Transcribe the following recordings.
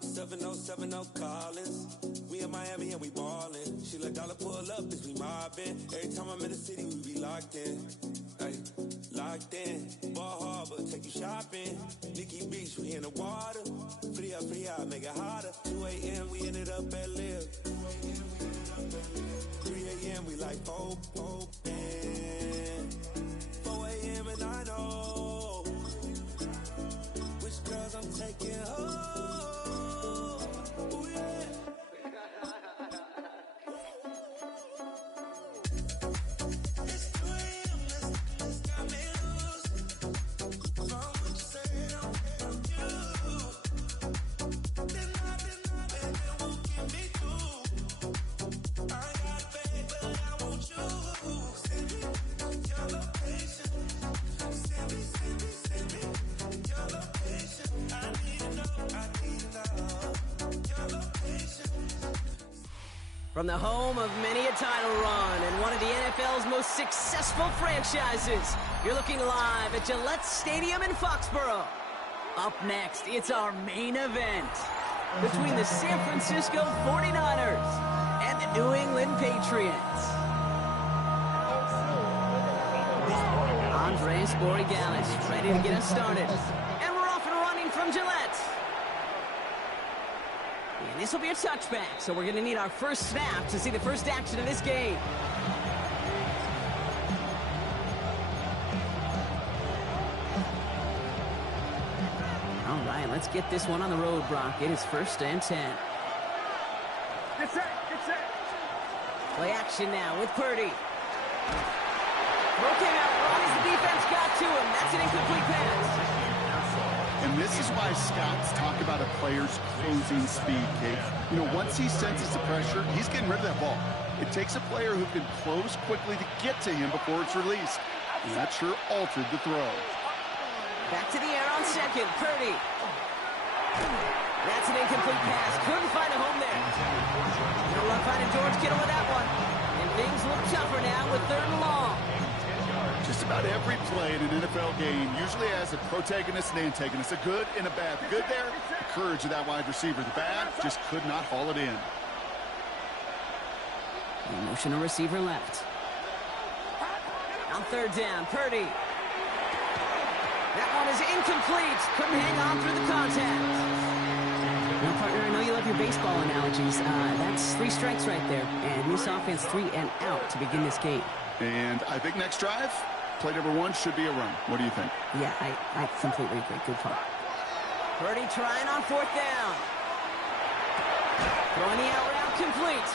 7070 Collins. We in Miami and we ballin'. She let dollar pull up as we mobbin'. Every time I'm in the city, we be locked in. Ay, locked in. Ball Harbor, take you shopping. Nikki Beach, we in the water. Free up, make it hotter. 2 a.m. we ended up at Live. 3 a.m. we like Pope. 4 a.m. and I know which girls I'm taking home. Ooh, yeah. From the home of many a title run and one of the NFL's most successful franchises, you're looking live at Gillette Stadium in Foxborough. Up next, it's our main event between the San Francisco 49ers and the New England Patriots. Andres Borregalis ready to get us started. And we're off and running from Gillette. And this will be a touchback, so we're going to need our first snap to see the first action of this game. All right, let's get this one on the road, Brock. It is 1st and 10. Get set, get set. Play action now with Purdy. Throw came out wrong as the defense got to him. That's an incomplete pass. And this is why scouts talk about a player's closing speed, Kate. You know, once he senses the pressure, he's getting rid of that ball. It takes a player who can close quickly to get to him before it's released. And that sure altered the throw. Back to the air on second. Purdy. That's an incomplete pass. Couldn't find a home there. No luck finding George Kittle with that one. And things look tougher now with 3rd and long. Just about every play in an NFL game usually has a protagonist and antagonist, a good and a bad. The good there, the courage of that wide receiver. The bad, just could not haul it in. Emotional receiver left. On 3rd down, Purdy. That one is incomplete. Couldn't hang on through the contact. Now, partner, I know you love your baseball analogies. That's 3 strikes right there. And this offense 3 and out to begin this game. And I think next drive, play number 1 should be a run. What do you think? Yeah, I completely agree. Good call. Purdy trying on 4th down. Throwing the out route complete.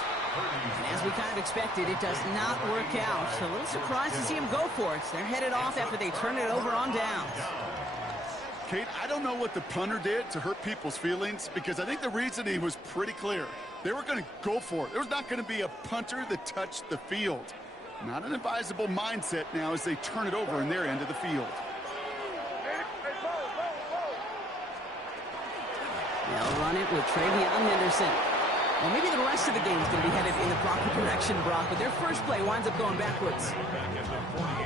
And as we kind of expected, it does not work out. So a little surprised to see him go for it. They're headed off after they turn it over on downs. Kate, I don't know what the punter did to hurt people's feelings, because I think the reasoning was pretty clear. They were going to go for it. There was not going to be a punter that touched the field. Not an advisable mindset now as they turn it over in their end of the field. They'll run it with Travion Henderson. Well, maybe the rest of the game is going to be headed in the proper direction, Brock, but their first play winds up going backwards.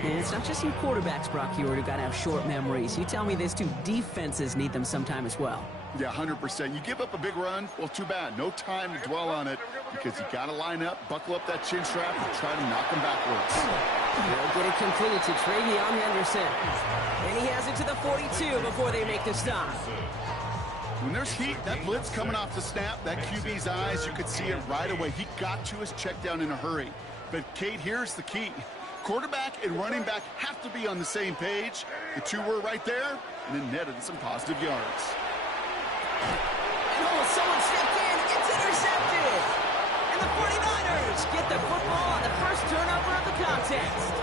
And it's not just you quarterbacks, Brock, who got to have short memories. You tell me this too, defenses need them sometime as well. Yeah, 100%. You give up a big run, well, too bad. No time to dwell on it, because you got to line up, buckle up that chin strap, and try to knock them backwards. They'll get it completed to Travion Henderson. And he has it to the 42 before they make the stop. When there's heat, that blitz coming off the snap, that QB's eyes, you could see it right away. He got to his check down in a hurry. But, Kate, here's the key. Quarterback and running back have to be on the same page. The two were right there, and then netted some positive yards. And someone stepped in. It's intercepted. And the 49ers get the football on the first turnover of the contest.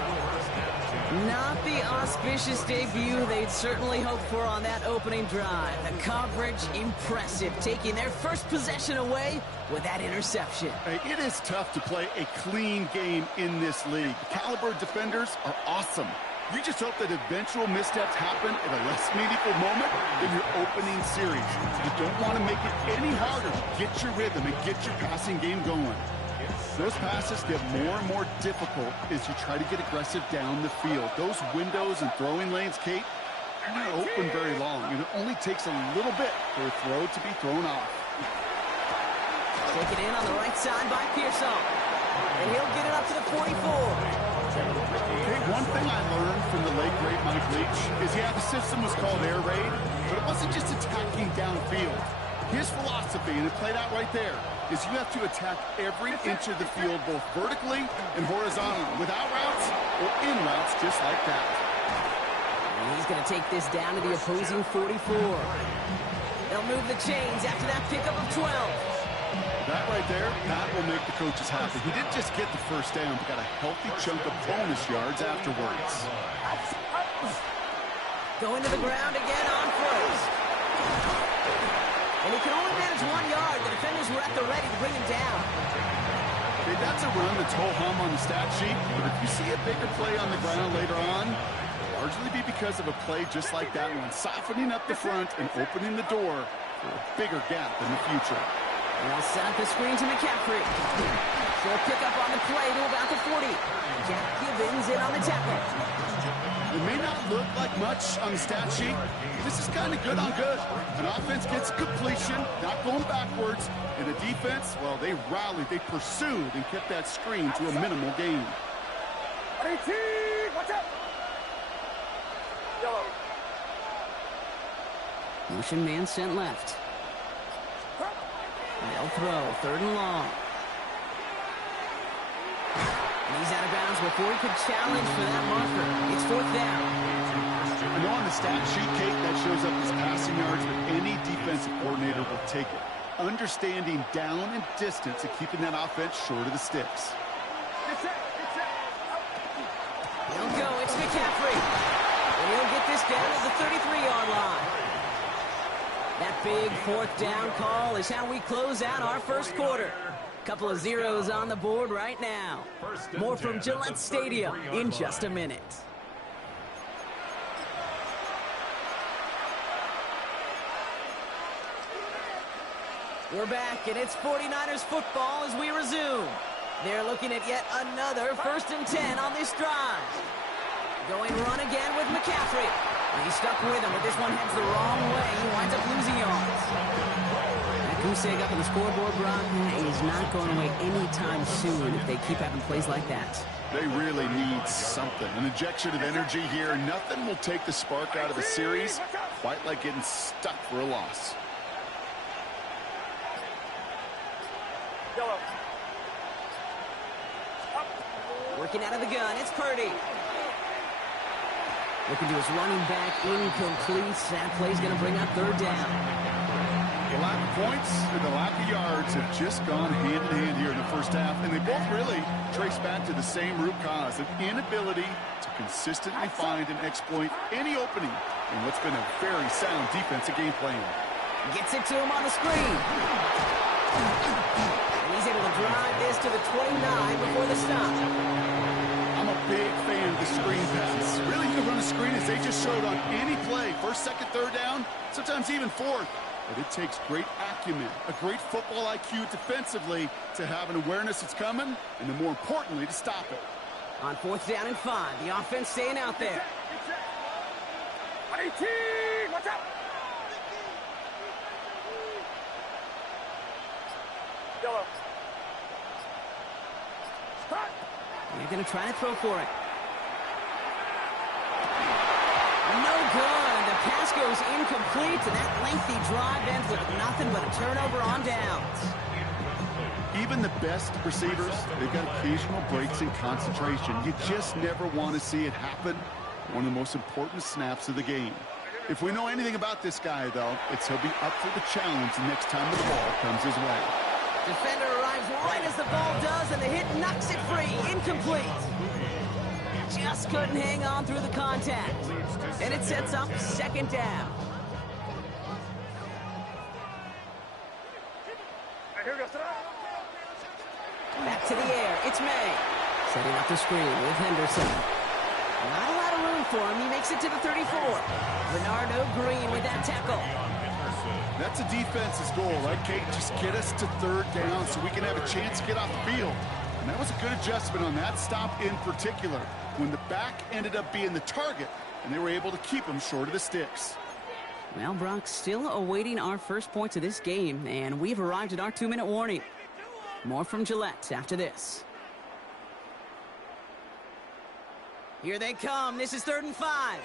Not the auspicious debut they'd certainly hoped for on that opening drive. The coverage impressive, taking their first possession away with that interception. Hey, it is tough to play a clean game in this league. Caliber defenders are awesome. You just hope that eventual missteps happen at a less meaningful moment than your opening series. You don't want to make it any harder to get your rhythm and get your passing game going. Those passes get more and more difficult as you try to get aggressive down the field. Those windows and throwing lanes, Kate, they're not open very long, and it only takes a little bit for a throw to be thrown off. Taken in on the right side by Pearson. And he'll get it up to the 44. Okay, one thing I learned from the late great Mike Leach is, yeah, the system was called air raid, but it wasn't just attacking downfield. His philosophy, and it played out right there, is you have to attack every inch of the field, both vertically and horizontally, without routes or in routes, just like that. And he's going to take this down to the opposing 44. They'll move the chains after that pickup of 12. That right there, that will make the coaches happy. He didn't just get the first down, but got a healthy chunk of bonus yards afterwards. Going to the ground again on first. And he can only manage 1 yard. The defenders were at the ready to bring him down. Okay, that's a run that's ho-hum on the stat sheet, but if you see a bigger play on the ground later on, it'll largely be because of a play just like that one, softening up the front and opening the door for a bigger gap in the future. They'll set up the screen to McCaffrey. She'll pick up on the play to about the 40. Jack Gibbons in on the tackle. It may not look like much on the stat sheet. This is kind of good on good. An offense gets completion, not going backwards. And the defense, well, they rallied, they pursued, and kept that screen to a minimal gain. Watch out! Yellow. Motion man sent left. They'll throw, 3rd and long. And he's out of bounds before he could challenge for that marker. It's 4th down. I know on the stat sheet, Kate, that shows up as passing yards, but any defensive coordinator will take it. Understanding down and distance and keeping that offense short of the sticks. He'll go, it's McCaffrey. And he'll get this down at the 33-yard line. That big 4th down call is how we close out our first quarter. Couple of zeros on the board right now. More from Gillette Stadium in just a minute. We're back, and it's 49ers football as we resume. They're looking at yet another 1st and 10 on this drive. Going run again with McCaffrey. He's stuck with him, but this one heads the wrong way. He winds up losing yards. That goose egg up on the scoreboard, Brock, is not going away anytime soon if they keep having plays like that. They really need something. An injection of energy here. Nothing will take the spark out of the series, quite like getting stuck for a loss. Yellow. Working out of the gun, it's Purdy. Looking to his running back, incomplete. That play's going to bring up 3rd down. The lack of points and the lack of yards have just gone hand in hand here in the first half, and they both really trace back to the same root cause, an inability to consistently find and exploit any opening in what's been a very sound defensive game plan. Gets it to him on the screen. And he's able to drive this to the 29 before the stop. I'm a big fan of the screen pass. Really, you can run a screen as they just showed on any play. 1st, 2nd, 3rd down, sometimes even 4th. But it takes great acumen, a great football IQ defensively to have an awareness it's coming, and then more importantly, to stop it. On 4th down and 5, the offense staying out there. Watch out! Yellow. They're going to try to throw for it. No good. The pass goes incomplete, and that lengthy drive ends with nothing but a turnover on downs. Even the best receivers, they've got occasional breaks in concentration. You just never want to see it happen. One of the most important snaps of the game. If we know anything about this guy, though, it's he'll be up for the challenge the next time the ball comes his way. Defender arrives right as the ball does, and the hit knocks it free. Incomplete. Just couldn't hang on through the contact. And it sets up 2nd down. Back to the air. It's May. Setting up the screen with Henderson. Not a lot of room for him. He makes it to the 34. Bernardo Green with that tackle. That's a defense's goal, right, Kate? Just get us to 3rd down so we can have a chance to get off the field. And that was a good adjustment on that stop in particular, when the back ended up being the target, and they were able to keep him short of the sticks. Well, Brock, still awaiting our first points of this game, and we've arrived at our 2-minute warning. More from Gillette after this. Here they come. This is 3rd and 5.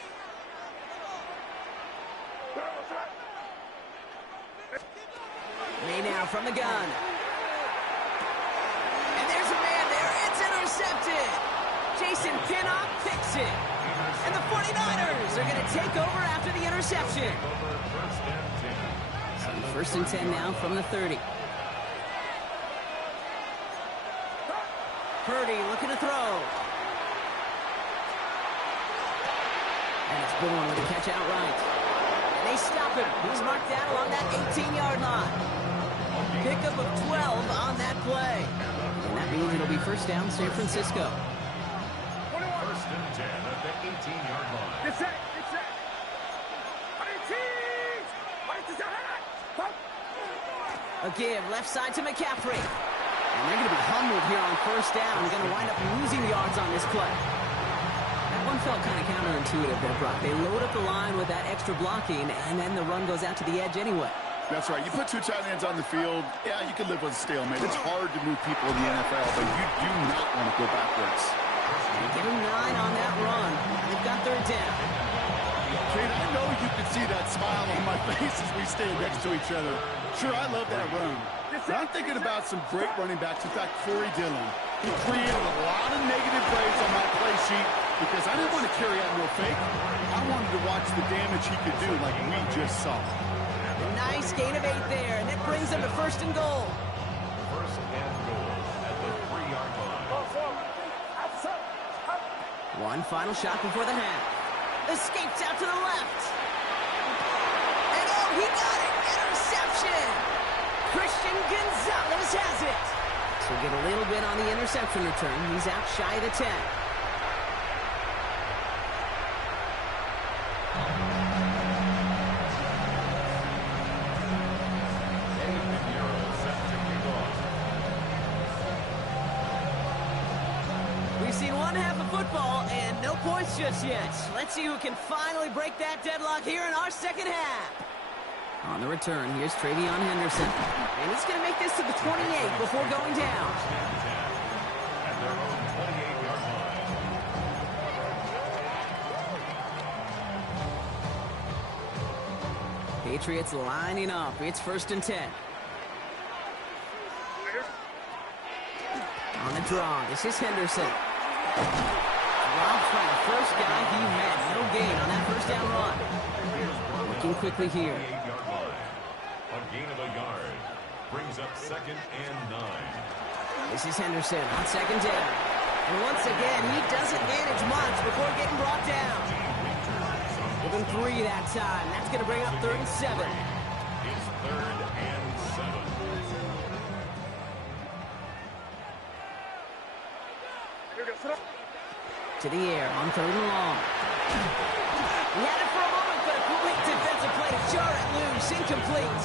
May now from the gun. And there's a man there. It's intercepted. Jason Pinnock picks it. And the 49ers are going to take over after the interception. So 1st and 10 now from the 30. Purdy looking to throw. And it's Bourne with a catch outright. And they stop him. He's marked down along that 18-yard line. Pickup of 12 on that play. And that means it'll be 1st down San Francisco. 1st and 10 at the 18-yard line. Get set. Get set. 18. A give left side to McCaffrey. And they're going to be humbled here on 1st down. They're going to wind up losing yards on this play. That one felt kind of counterintuitive there, Brock. They load up the line with that extra blocking, and then the run goes out to the edge anyway. That's right. You put 2 tight ends on the field, yeah, you can live with a stalemate. It's hard to move people in the NFL, but you do not want to go backwards. Give him 9 on that run. They've got 3rd down. Kate, I know you can see that smile on my face as we stand next to each other. Sure, I love that run. But I'm thinking about some great running backs. In fact, Corey Dillon. He created a lot of negative plays on my play sheet because I didn't want to carry out no fake. I wanted to watch the damage he could do like we just saw. Nice gain of 8 there, and it brings them to 1st and goal. 1st and goal at the 3-yard line. One final shot before the half. Escapes out to the left. And oh, he got it! Interception! Christian Gonzalez has it. So get a little bit on the interception return. He's out shy of the 10. We've seen one half of football and no points just yet. Let's see who can finally break that deadlock here in our 2nd half. On the return, here's Travion Henderson. And he's going to make this to the 28 before going down. At their own 28-yard line. Patriots lining up. It's 1st and 10. On the draw, this is Henderson. Robbed by the first guy he had. No gain on that 1st down run. Looking quickly here. A gain of a yard brings up 2nd and 9. This is Henderson on 2nd down. And once again, he doesn't manage much before getting brought down. Give him 3 that time. That's going to bring up 3rd and 7. It's 3rd and 7. To the air on 3rd and long. He had it for a moment, but a quick defensive play to jar it loose. Incomplete.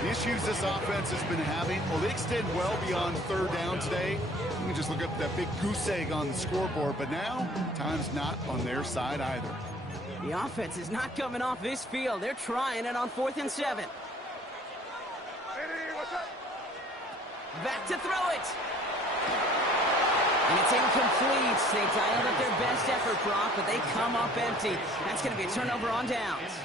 The issues this offense has been having, well, they extend well beyond 3rd down today. You can just look up that big goose egg on the scoreboard, but now time's not on their side either. The offense is not coming off this field. They're trying it on 4th and 7. Back to throw it. And it's incomplete. They dialed up their best effort, Brock, but they come up empty. That's going to be a turnover on downs.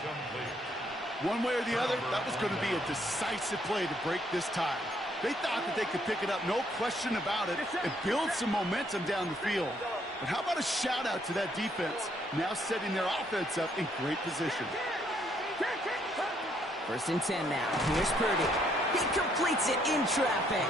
One way or the other, that was going to be a decisive play to break this tie. They thought that they could pick it up, no question about it, and build some momentum down the field. But how about a shout-out to that defense, now setting their offense up in great position. 1st and 10 now. Here's Purdy. He completes it in traffic.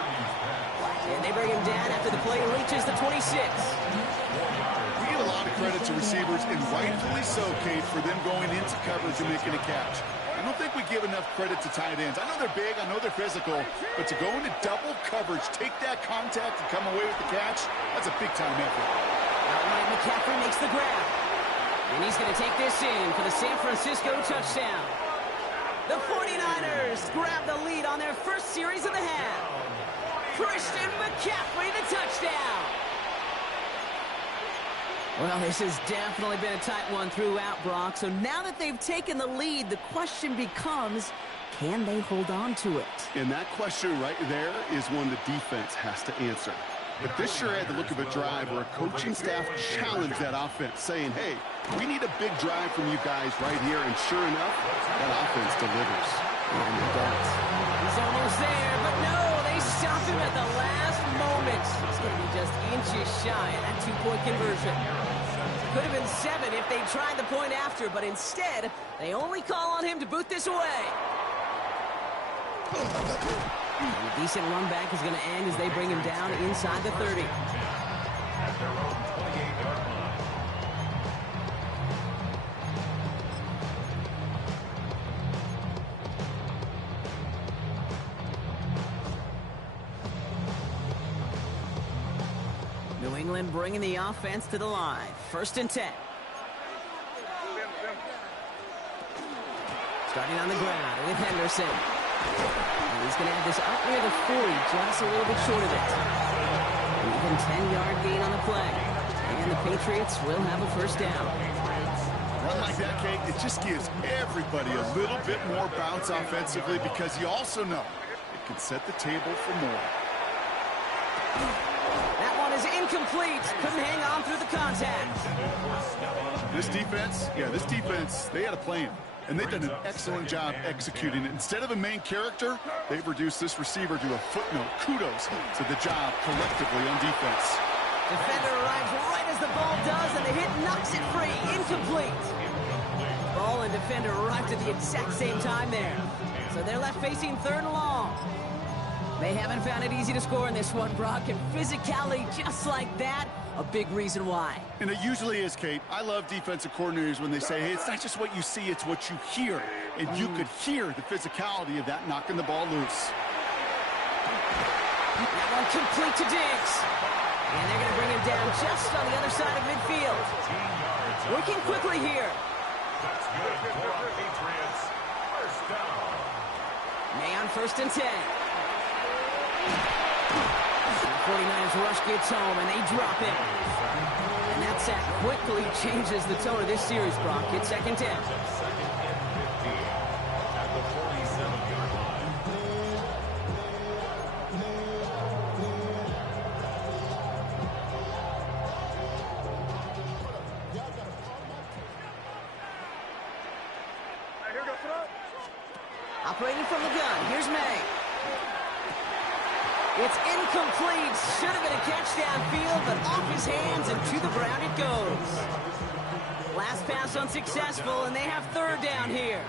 And they bring him down after the play reaches the 26. We give a lot of credit to receivers, and rightfully so, Kate, for them going into coverage and making a catch. I don't think we give enough credit to tight ends. I know they're big, I know they're physical, but to go into double coverage, take that contact, and come away with the catch, that's a big-time effort. Outright McCaffrey makes the grab. And he's going to take this in for the San Francisco touchdown. The 49ers grab the lead on their first series of the half. Christian McCaffrey, the touchdown. Well, this has definitely been a tight one throughout, Brock. So now that they've taken the lead, the question becomes, can they hold on to it? And that question right there is one the defense has to answer. But this sure had the look of a drive where a coaching staff challenged that offense, saying, hey, we need a big drive from you guys right here. And sure enough, that offense delivers. And it does. He's almost there, but no, they stop him at the last moment. He's going to be just inches shy of that two-point conversion. Could have been 7 if they tried the point after, but instead, they only call on him to boot this away. A decent run back is going to end as they bring him down inside the 30. At their own 28-yard line. New England bringing the offense to the line. 1st and 10. Starting on the ground with Henderson. And he's going to have this up near the 40, just a little bit short of it. An even 10-yard gain on the play. And the Patriots will have a 1st down. Run like that, Kate, it just gives everybody a little bit more bounce offensively because you also know it can set the table for more. That one is incomplete. Couldn't hang on through the contact. This defense, they had a plan. And they've done an excellent job executing it. Instead of a main character, they've reduced this receiver to a footnote. Kudos to the job collectively on defense. Defender arrives right as the ball does, and the hit knocks it free. Incomplete. Ball and defender arrived at the exact same time there. So they're left facing 3rd and long. They haven't found it easy to score in this one, Brock, and physicality just like that, a big reason why. And it usually is, Kate. I love defensive coordinators when they say, hey, it's not just what you see, it's what you hear. And you could hear the physicality of that knocking the ball loose. That one complete to Diggs. And they're going to bring him down just on the other side of midfield. Working quickly here. That's good for our Patriots. 1st down. May on 1st and 10. The 49ers rush gets home, and they drop it. And that sack quickly changes the tone of this series, Brock. It's 2nd and 10. 2nd and 15 at the 47-yard line. Operating from the gun, here's May. It's incomplete. Should have been a catch downfield, but off his hands and to the ground it goes. Last pass unsuccessful, and they have 3rd down here.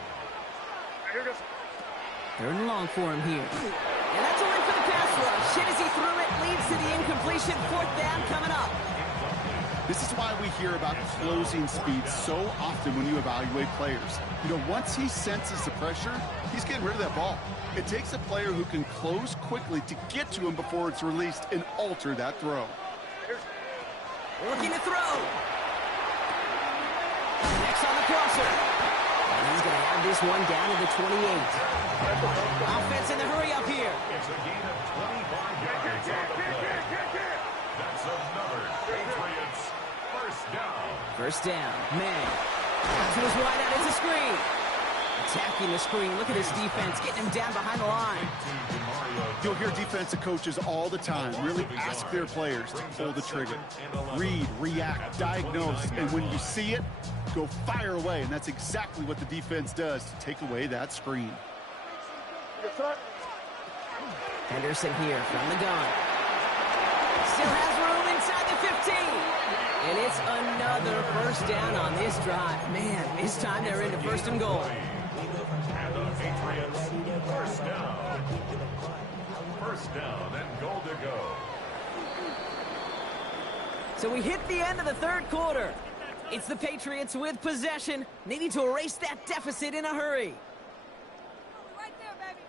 3rd and long for him here. And that's a win for the pass rush. Hit as he threw it, leads to the incompletion. 4th down coming up. This is why we hear about closing speed so often when you evaluate players. You know, once he senses the pressure, he's getting rid of that ball. It takes a player who can close quickly to get to him before it's released and alter that throw. Looking to throw. Next on the crosser. And he's going to have this one down to the 28. Offense in the hurry up here. It's a gain of 25 yards on the play. That's another Patriots 1st down. 1st down. May. To his wide out. It's a screen. Attacking the screen. Look at this defense. Getting him down behind the line. You'll hear defensive coaches all the time really ask their players to pull the trigger. Read, react, diagnose, and when you see it, go fire away. And that's exactly what the defense does to take away that screen. Henderson here from the gun. Still has room inside the 15. And it's another 1st down on this drive. Man, this time they're into 1st and goal. And the Patriots 1st down. 1st down and goal to go. So we hit the end of the 3rd quarter. It's the Patriots with possession, needing to erase that deficit in a hurry. Right there, baby.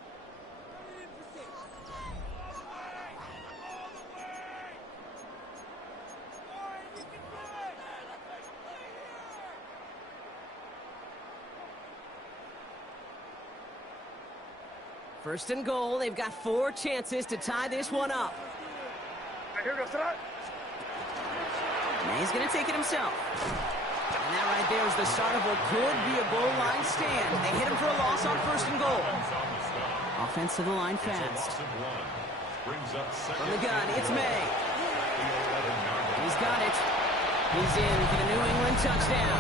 First and goal. They've got 4 chances to tie this one up. Here goes that. And he's going to take it himself. And that right there is the start of what could be a goal line stand. They hit him for a loss on 1st and goal. Offense to the line fast. From the gun, it's May. He's got it. He's in for the New England touchdown.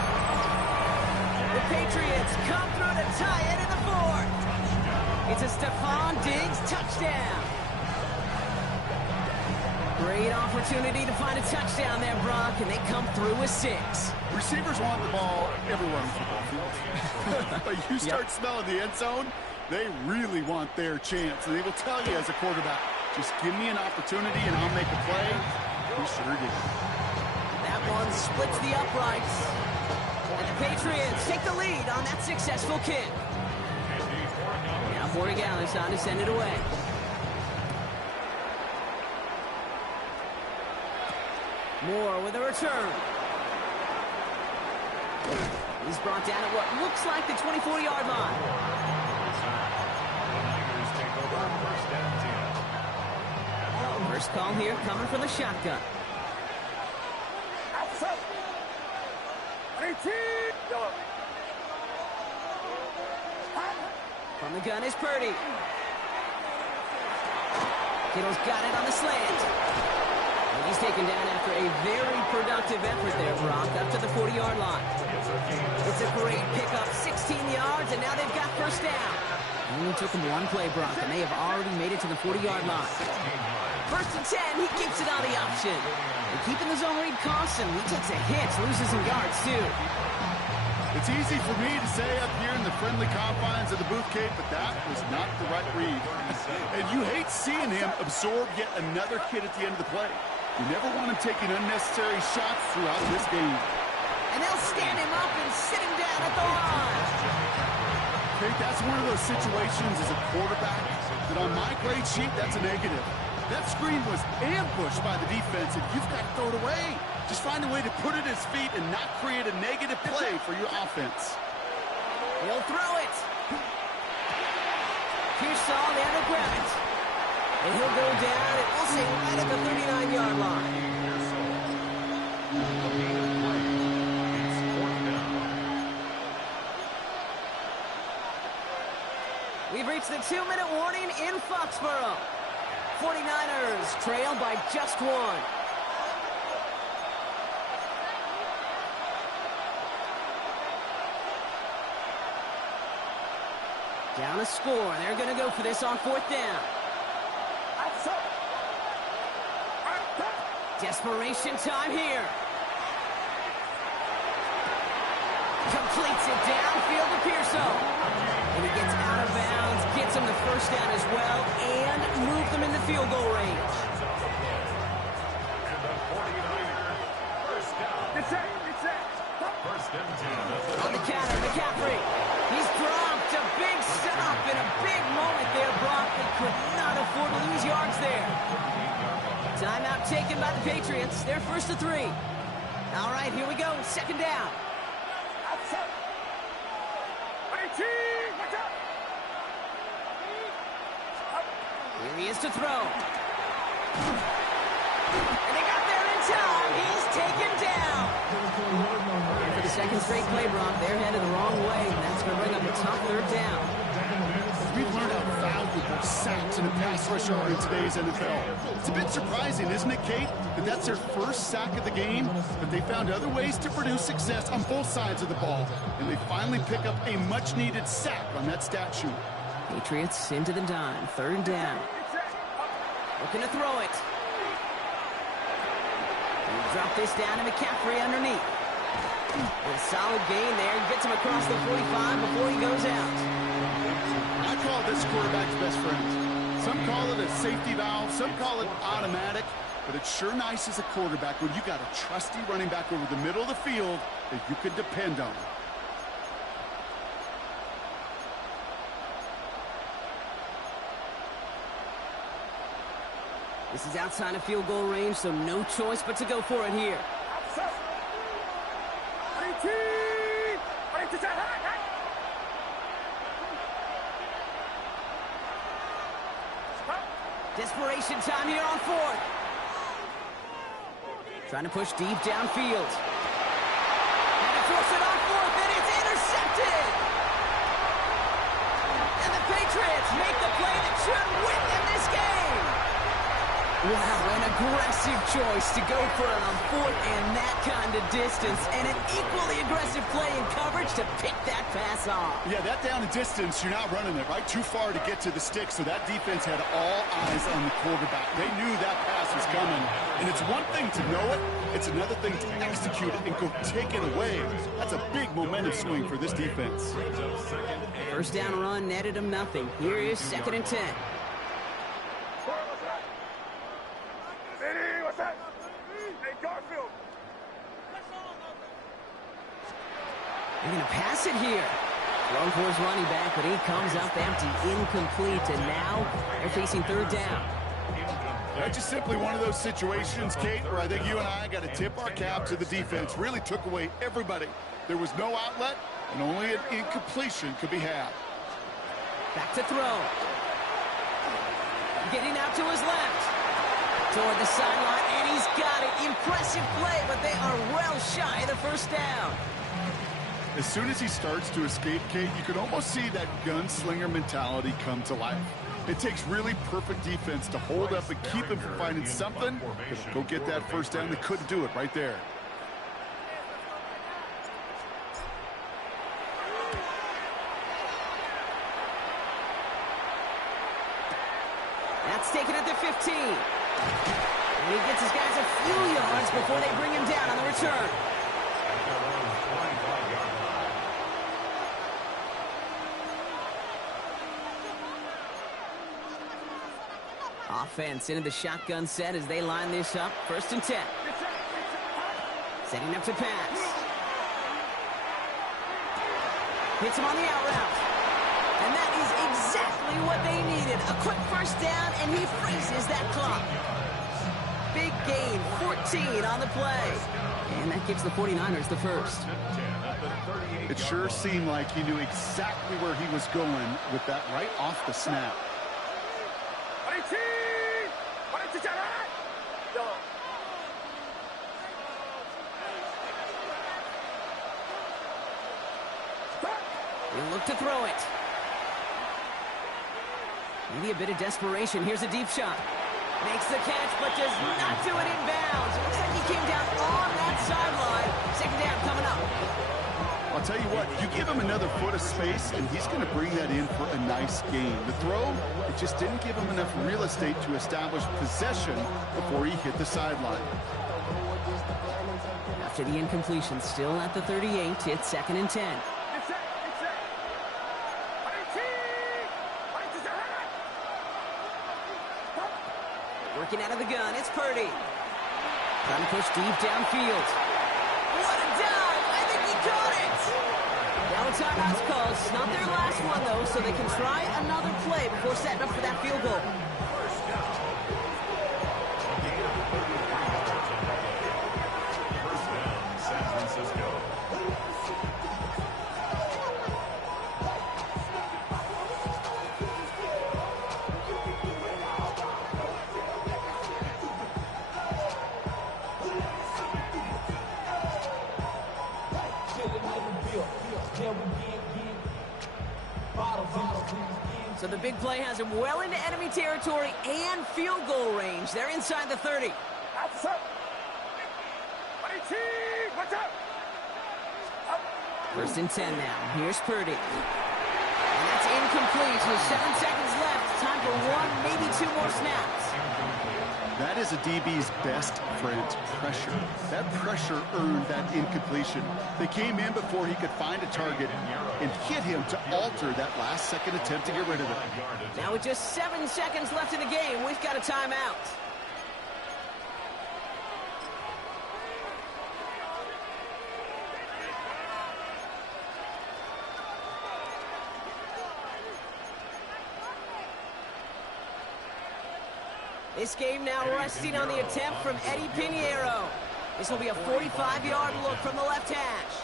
The Patriots come through to tie it in the 4th. It's a Stephon Diggs touchdown. Great opportunity to find a touchdown there, Brock, and they come through with 6. Receivers want the ball everywhere on the football field. But you start smelling the end zone, they really want their chance. And they will tell you as a quarterback, just give me an opportunity and I'll make a play. He sure did. That one splits the uprights. And the Patriots take the lead on that successful kick. Now Bordigali's on to send it away. Moore with a return. He's brought down at what looks like the 24-yard line. First call here coming from the shotgun. From the gun is Purdy. Kittle's got it on the slant. And he's taken down after a very productive effort there, Brock, up to the 40-yard line. It's a great pickup, 16 yards, and now they've got 1st down. Only took him one play, Brock, and they have already made it to the 40-yard line. 1st and 10, he keeps it on the option. And keeping the zone read costs him. He takes a hit, loses some yards, too. It's easy for me to say up here in the friendly confines of the booth, Kate, but that was not the right read. And you hate seeing him absorb yet another hit at the end of the play. You never want him taking unnecessary shots throughout this game. And they'll stand him up and sit him down at the line. Kate, that's one of those situations as a quarterback that on my grade sheet, that's a negative. That screen was ambushed by the defense, and you've got to throw it away. Just find a way to put it at his feet and not create a negative play for your offense. He'll throw it. Pearsall there to grab it. And he'll go down, and we'll say right at the 39-yard line. We've reached the 2-minute warning in Foxborough. 49ers trail by just 1. Down a score. They're going to go for this on 4th down. Desperation time here. Completes it downfield to Pearsall. And he gets out of bounds, gets him the 1st down as well, and moves them into field goal range. On the counter, McCaffrey. He's dropped a big stop and a big moment there, Brock. They could not afford to lose yards there. Timeout taken by the Patriots. They're 1st and 3. All right, here we go. 2nd down. Here he is to throw. And they got there in time. He's taken down. And for the 2nd straight play, Brock, they're headed the wrong way, and that's going to bring up a tough 3rd down. We've learned how valuable sacks in a pass rush are in today's NFL. It's a bit surprising, isn't it, Kate, that that's their 1st sack of the game, but they found other ways to produce success on both sides of the ball, and they finally pick up a much-needed sack on that stat sheet. Patriots into the dime, 3rd down. Looking to throw it. He'll drop this down to McCaffrey underneath. A solid gain there. Gets him across the 45 before he goes out. I call this quarterback's best friend. Some call it a safety valve, some call it automatic, but it's sure nice as a quarterback when you got a trusty running back over the middle of the field that you can depend on. This is outside of field goal range, so no choice but to go for it here. Desperation time here on 4th. Trying to push deep downfield. And to force it on fourth, and it's intercepted! And the Patriots make the play that should win them this game! Wow, an aggressive choice to go for it on fourth and that kind of distance, and an equally aggressive play in coverage to pick that pass off. Yeah, that down and distance, you're not running it, right? Too far to get to the stick, so that defense had all eyes on the quarterback. They knew that pass was coming, and it's one thing to know it, it's another thing to execute it and go take it away. That's a big momentum swing for this defense. First down run netted him nothing. Here is 2nd and 10. City, what's that? Hey, Garfield. They're going to pass it here. Thrown for his running back, but he comes up empty, incomplete, and now they're facing 3rd down. That's just simply one of those situations, Kate, where I think you and I got to tip our cap to the defense. Really took away everybody. There was no outlet, and only an incompletion could be had. Back to throw. Getting out to his left. Toward the sideline, and he's got it. Impressive play, but they are well shy of the first down. As soon as he starts to escape, Kate, you can almost see that gunslinger mentality come to life. It takes really perfect defense to hold up and keep him from finding something that'll go get that first down. They couldn't do it right there. That's taken at the 15. And he gets his guys a few yards before they bring him down on the return. Offense into the shotgun set as they line this up. 1st and 10. Setting up to pass. Hits him on the out route. And that is exactly what they needed. A quick first down, and he freezes that clock. Big gain, 14 on the play. And that gives the 49ers the first. It sure seemed like he knew exactly where he was going with that right off the snap. He'll look to throw it. Maybe a bit of desperation. Here's a deep shot. Makes the catch, but does not do it in bounds. It looks like he came down on that sideline. 2nd down coming up. I'll tell you what, you give him another foot of space, and he's going to bring that in for a nice gain. The throw, it just didn't give him enough real estate to establish possession before he hit the sideline. After the incompletion, still at the 38, it's 2nd and 10. Working out of the gun, it's Purdy. Trying to push deep downfield. What a dive! I think he caught it! Now a timeout's called. It's not their last one, though, so they can try another play before setting up for that field goal. First down, San Francisco. So the big play has him well into enemy territory and field goal range. They're inside the 30. First and 10 now. Here's Purdy. And that's incomplete with 7 seconds left. Time for one, maybe 2 more snaps. That is a DB's best friend, pressure. That pressure earned that incompletion. They came in before he could find a target and hit him to alter that last-second attempt to get rid of it. Now with just 7 seconds left in the game, we've got a timeout. This game now resting on the attempt from Eddie Pinheiro. This will be a 45-yard look from the left hash.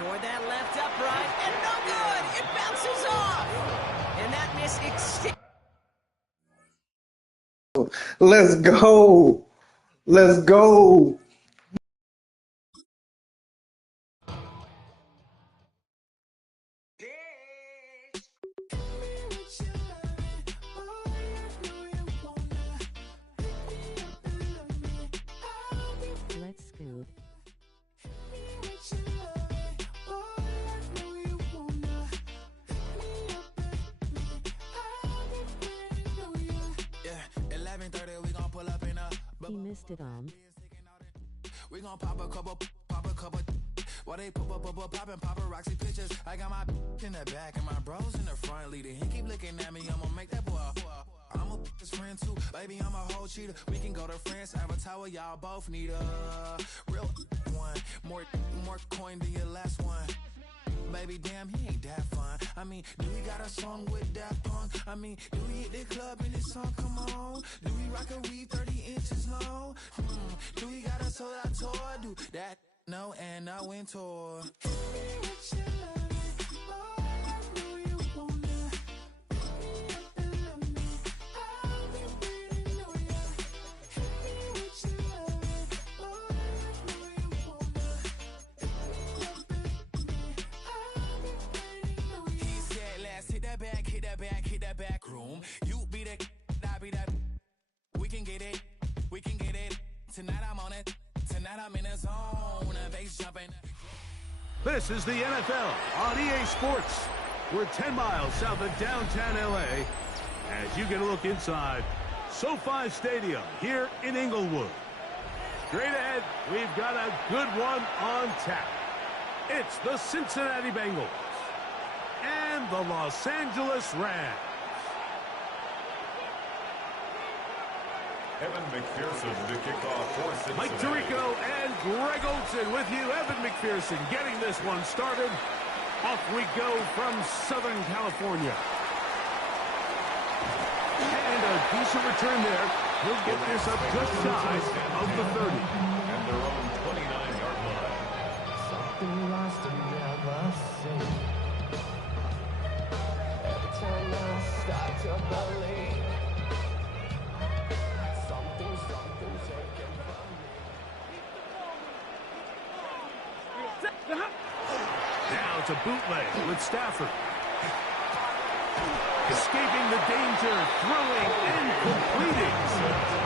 Toward that left upright, and no good! It bounces off! And that miss extends. Let's go. Let's go. Let's scoot. Yeah, 11:30, we gon' pull up in a. He missed it on. We gon' pop a couple. While they poppin' paparazzi pictures. I got my in the back and my bros in the front leader. He keep looking at me, I'ma make that boy. I'm a his friend too, baby, I'm a whole cheater. We can go to France, have a tower, y'all both need a real one. More coin than your last one. Baby, damn, he ain't that fun. I mean, do we got a song with that punk? I mean, do we hit the club in this song? Come on. Do we rock a weed 30 inches long? Do we got a sold out tour? Do that? No, and I went tour. Hit that back room. You be the, I be that. We can get it. Tonight I'm on it. Tonight I'm in a zone. Base jumping. This is the NFL on EA Sports. We're 10 miles south of downtown LA as you get a look inside SoFi Stadium here in Inglewood. Straight ahead, we've got a good one on tap. It's the Cincinnati Bengals and the Los Angeles Rams. Evan McPherson to kick off for Cincinnati. Mike Tirico and Greg Olson with you. Evan McPherson getting this one started. Off we go from Southern California. And a decent return there. He'll get this up just shy of the 30. At their own 29-yard line. Something lost and never seen. Every time I start to believe. Something's taken from me. Now it's a bootleg with Stafford. Escaping the danger, throwing and completing.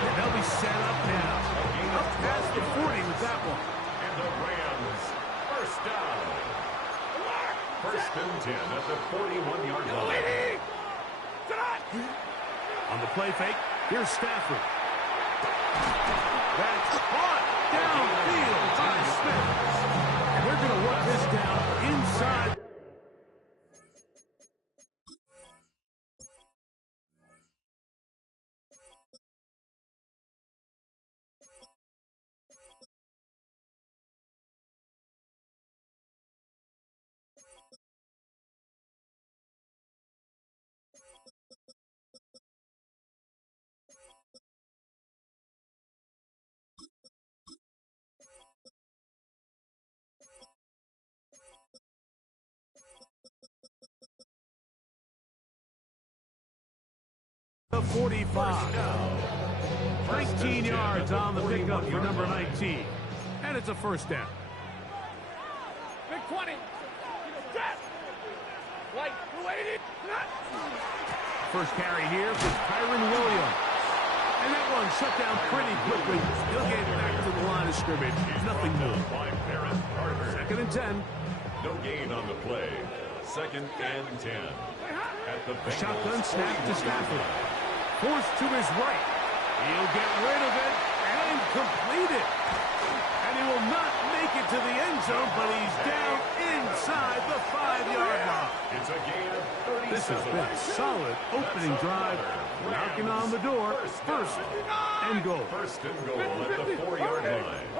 And they'll be set up now. Up past the 40 with that one. And the Rams, first down. First and 10 at the 41-yard line. On the play fake, here's Stafford. That's caught downfield by Smith. And they're going to work this down inside. The 45. 19 yards on the pickup for number 19. And it's a first down. Big 20. Like, waited. First carry here for Kyron Williams. And that one shut down pretty quickly. He'll get back to the line of scrimmage. Nothing new. Second and 10. No gain on the play. Second and 10. At the A shotgun snap to Stafford. Forced to his right. He'll get rid of it and complete it. And he will not make it to the end zone, but he's down inside the 5-yard line. It's a gain of 37. This has been a solid opening drive. Knocking on the door. First and goal. First and goal at the 4-yard line.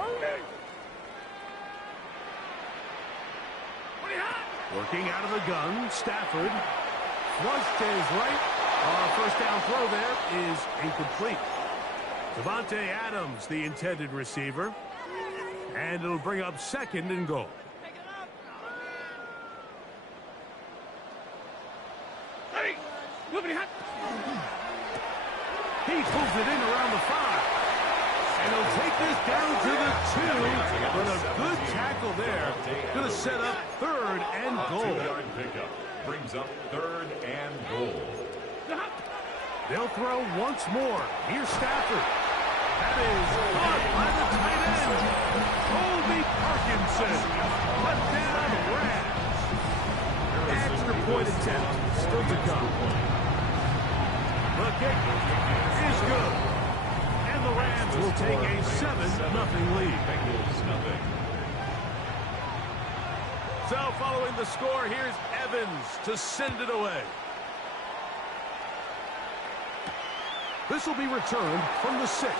Working out of the gun, Stafford. Flush to his right. First down throw there is incomplete. Devontae Adams, the intended receiver. And it'll bring up second and goal. He He pulls it in around the 5. And he'll take this down to the 2. But a good tackle there. Going to set up 3rd and goal. 2-yard pickup brings up 3rd and goal. They'll throw once more. Here's Stafford. That is caught by the tight end. Colby Parkinson. Touchdown, Rams. Extra point attempt still to come. The kick is good. And the Rams will take a 7-0 lead. So following the score, here's Evans to send it away. This will be returned from the 6.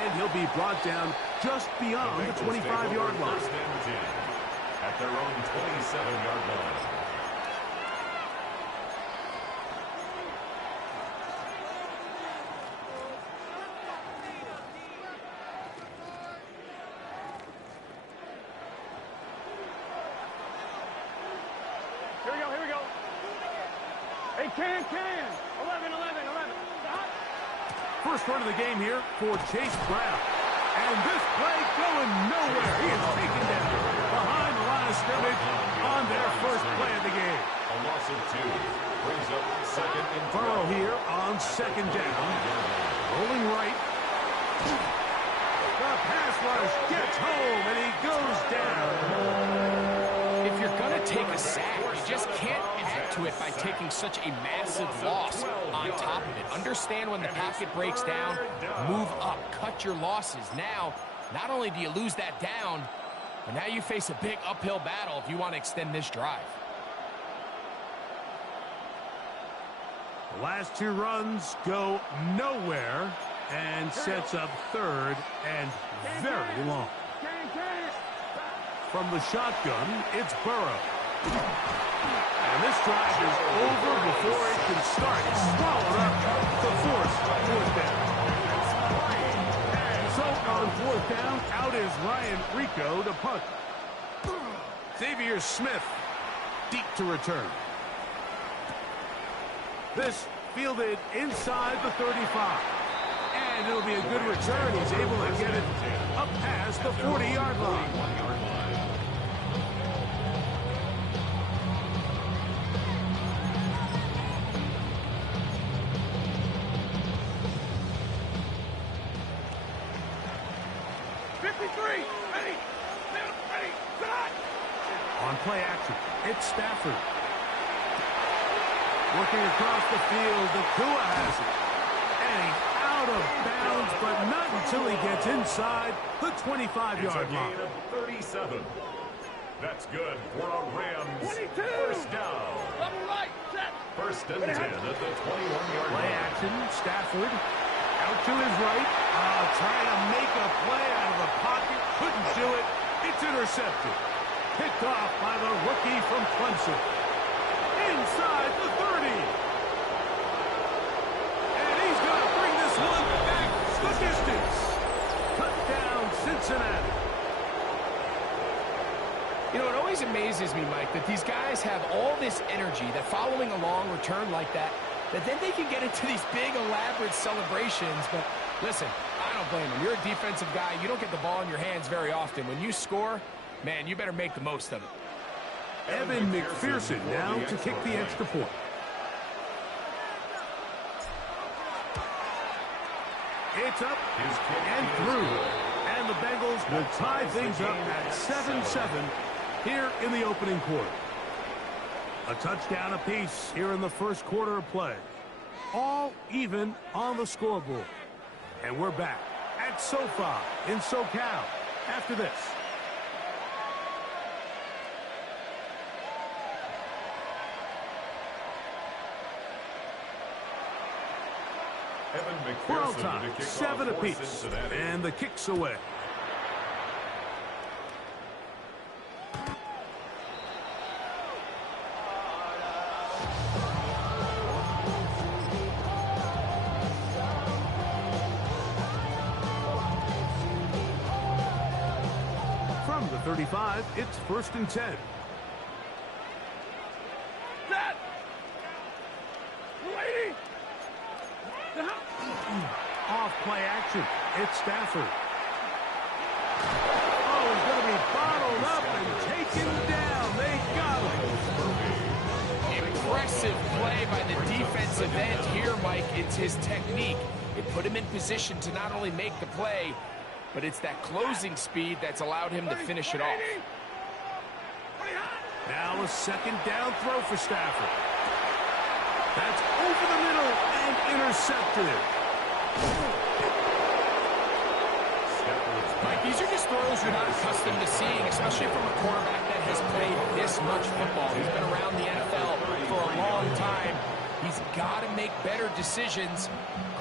And he'll be brought down just beyond the 25-yard line. First and 10 at their own 27-yard line. Here we go. Hey, can. 11. First run of the game here for Chase Brown. And this play going nowhere. He is taken down behind the line of scrimmage on their first play of the game. A loss of 2 brings up 2nd and 12. Burrow here on 2nd down. Rolling right. The pass rush gets home, and he goes down. If you're going to take a sack, you just can't add to it by taking such a massive loss on top of it. Understand when the pocket breaks down, move up, cut your losses. Now, not only do you lose that down, but now you face a big uphill battle if you want to extend this drive. The last 2 runs go nowhere and sets up 3rd and very long. From the shotgun, it's Burrow. And this drive is over before it can start. It's swallowed up the 4th down. So on 4th down, out is Ryan Rico to punt. Xavier Smith deep to return. This fielded inside the 35. And it'll be a good return. He's able to get it up past the 40-yard line. On play action, it's Stafford. Working across the field, the Tua has it. And he's out of bounds, but not until he gets inside the 25-yard line. It's a gain of 37. That's good for a Rams 22. first down. Level right, set. First and 10 at the 21-yard Play line. action, Stafford out to his right. Trying to make a play out of the pocket. Couldn't do it. It's intercepted. Picked off by the rookie from Clemson. Inside the 30. And he's going to bring this one back the distance. Touchdown, Cincinnati. You know, it always amazes me, Mike, that these guys have all this energy, that following a long return like that then they can get into these big, elaborate celebrations. But listen, I don't blame them. You're a defensive guy. You don't get the ball in your hands very often. When you score, man, you better make the most of it. Evan McPherson now to kick the extra point. It's up and through. And the Bengals will tie things up at 7-7 here in the opening quarter. A touchdown apiece here in the first quarter of play. All even on the scoreboard. And we're back at SoFi in SoCal after this. We're on top, 7 apiece, and the kick's away. From the 35, it's 1st and 10. Set. Lady. Play action. It's Stafford. Oh, he's going to be bottled up and taken down. They got him. Impressive play by the defensive end here, Mike. It's his technique. It put him in position to not only make the play, but it's that closing speed that's allowed him to finish it off. Now a second down throw for Stafford. That's over the middle and intercepted. Mike, these are just throws you're not accustomed to seeing, especially from a quarterback that has played this much football. He's been around the NFL for a long time. He's got to make better decisions.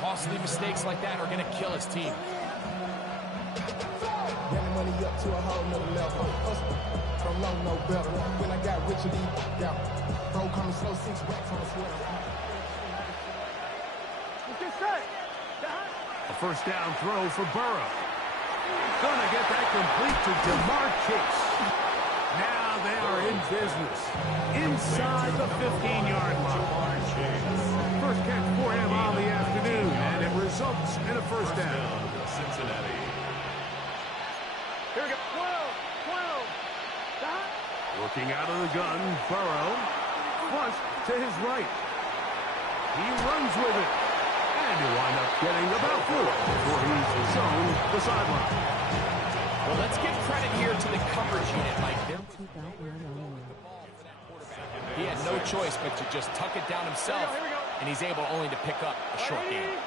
Costly mistakes like that are going to kill his team. Running money up to a whole nother level. Don't know no better. When I got rich, bro coming slow, 6 racks on a sweater. A first down throw for Burrow. Gonna get that complete to DeMar Chase. Now they are in business. Inside the 15-yard line. First catch for him on the afternoon, and it results in a first down. Cincinnati. Here we go. 12. Working out of the gun, Burrow. Flushed to his right. He runs with it. And he'll wind up getting about 4 before he's shown the sideline. Well, let's give credit here to the coverage unit, Mike. He had no choice but to just tuck it down himself, and he's able only to pick up a short gain.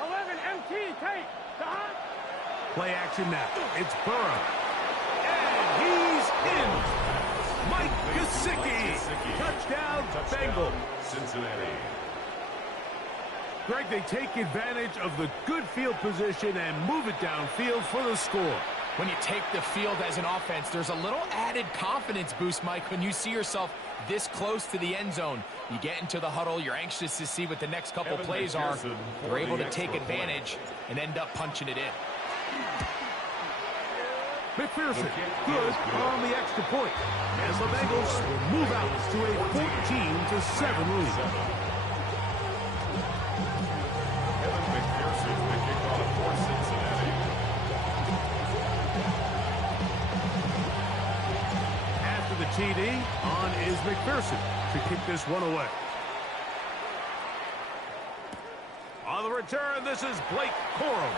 11 MT, take. Play action now. It's Burrow. And he's in. Mike Gesicki. Touchdown, Bengals. Cincinnati. Greg, they take advantage of the good field position and move it downfield for the score. When you take the field as an offense, there's a little added confidence boost, Mike, when you see yourself this close to the end zone. You get into the huddle, you're anxious to see what the next couple plays are. You're able to take advantage and end up punching it in. McPherson, good on the extra point. As the Bengals move out to a 14-7 lead. McPherson, the kickoff for Cincinnati. After the TD, on is McPherson to kick this one away. On the return, this is Blake Corum.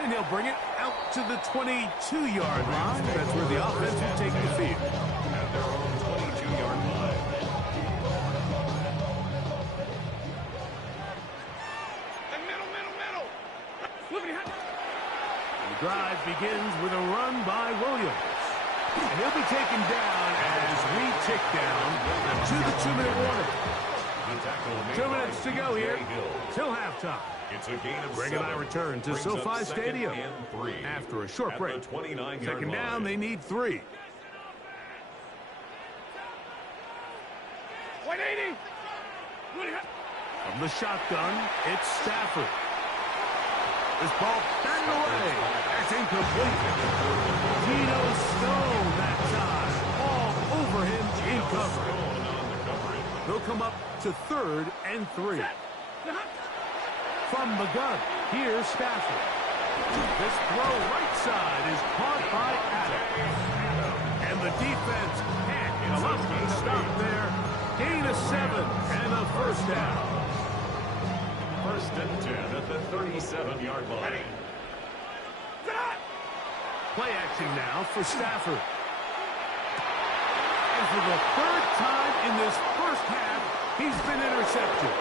And he'll bring it out to the 22-yard line. That's where the offense will take the field. At their own 22-yard line. The drive begins with a run by Williams. And he'll be taken down as we tick down to the 2-minute warning. 2 minutes to go here till halftime. It's a gain of Greg and I return to SoFi Stadium after a short break. Second down, they need 3. 180. From the shotgun, it's Stafford. This ball batted away. That's incomplete. Geno Stone that time. All over him in coverage. They'll come up to 3rd and 3. From the gun, here's Stafford. This throw right side is caught by Adams. And the defense can't come up with a stop there. Gain of 7 and a first down. First and 10 at the 37-yard line. Play action now for Stafford. And for the 3rd time in this first half, he's been intercepted.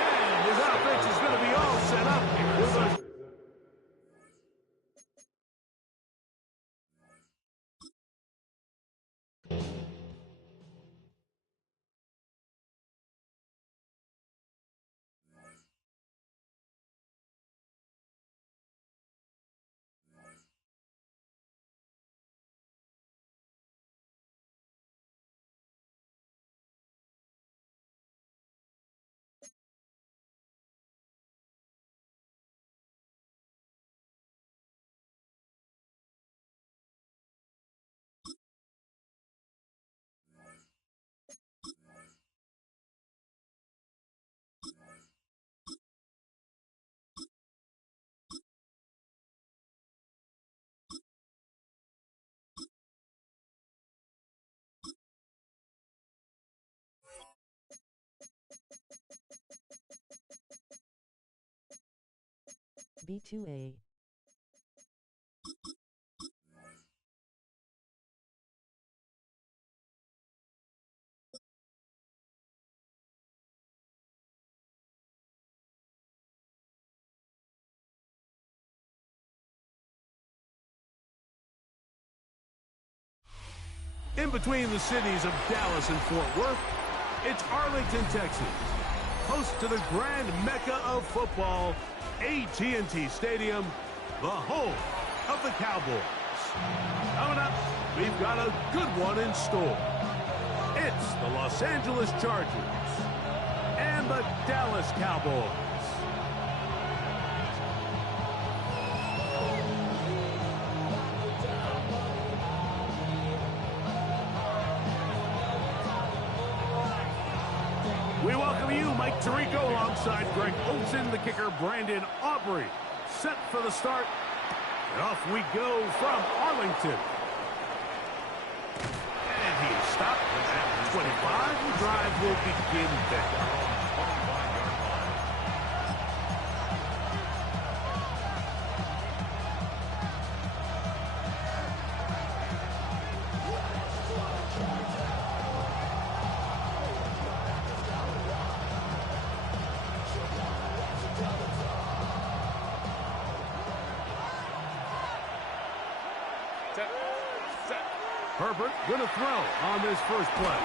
And his offense is going to be all set up with a Maddenbelt2A. In between the cities of Dallas and Fort Worth, it's Arlington, Texas. Host to the grand mecca of football, AT&T Stadium, the home of the Cowboys. Coming up, we've got a good one in store. It's the Los Angeles Chargers and the Dallas Cowboys. We welcome you, Mike Tirico, alongside Greg Olsen, the kicker, Brandon Aubrey. Set for the start, and off we go from Arlington. And he stopped at 25. The drive will begin there. Herbert going to throw on this first play.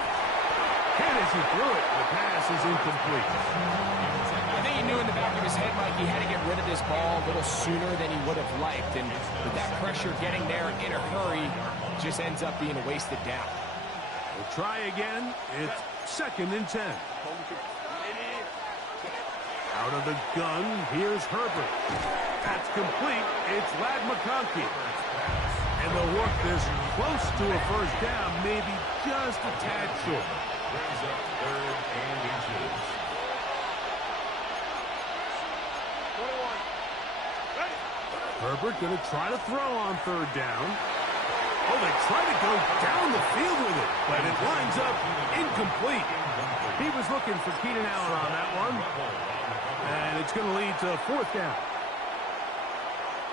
And as he threw it, the pass is incomplete. I think he knew in the back of his head, Mike, he had to get rid of this ball a little sooner than he would have liked. And with that pressure getting there in a hurry, just ends up being a wasted down. We'll try again. It's 2nd and 10. Out of the gun, here's Herbert. That's complete. It's Ladd McConkey. And they'll work this close to a first down, maybe just a tad short. Brings up 3rd and inches. 21. Ready. Herbert going to try to throw on 3rd down. Oh, they try to go down the field with it, but it winds up incomplete. He was looking for Keenan Allen on that one, and it's going to lead to 4th down.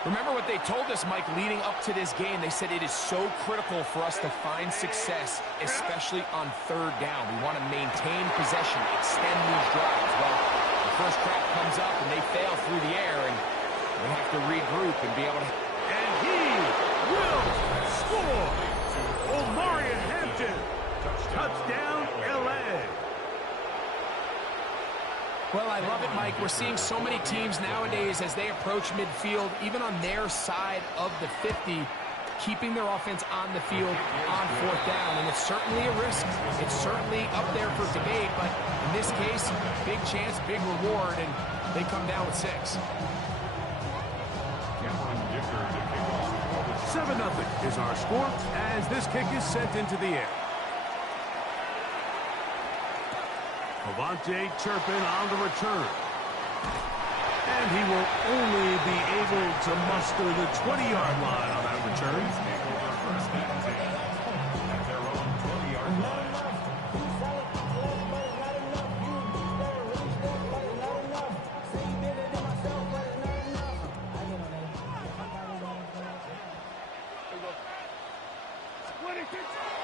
Remember what they told us, Mike, leading up to this game. They said it is so critical for us to find success, especially on 3rd down. We want to maintain possession, extend these drives. Well, the first crack comes up, and they fail through the air, and we have to regroup and be able to... And he will score! Omarion Hampton. Touchdown, L.A. Well, I love it, Mike. We're seeing so many teams nowadays as they approach midfield, even on their side of the 50, keeping their offense on the field on 4th down. And it's certainly a risk. It's certainly up there for debate, but in this case, big chance, big reward, and they come down with 6. 7-0 is our score as this kick is sent into the air. Avante Turpin on the return. And he will only be able to muster the 20-yard line on that return. At their own 20-yard line.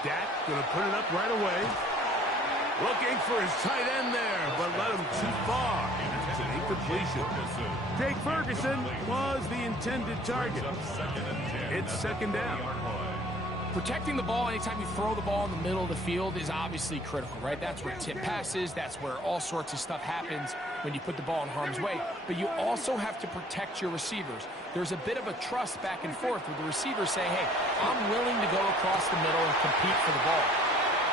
Dak going to put it up right away. Looking for his tight end there, but led him too far. It's an incompletion. Jake Ferguson was the intended target. It's 2nd down. Protecting the ball anytime you throw the ball in the middle of the field is obviously critical, right? That's where tip passes, that's where all sorts of stuff happens when you put the ball in harm's way. But you also have to protect your receivers. There's a bit of a trust back and forth with the receivers saying, hey, I'm willing to go across the middle and compete for the ball.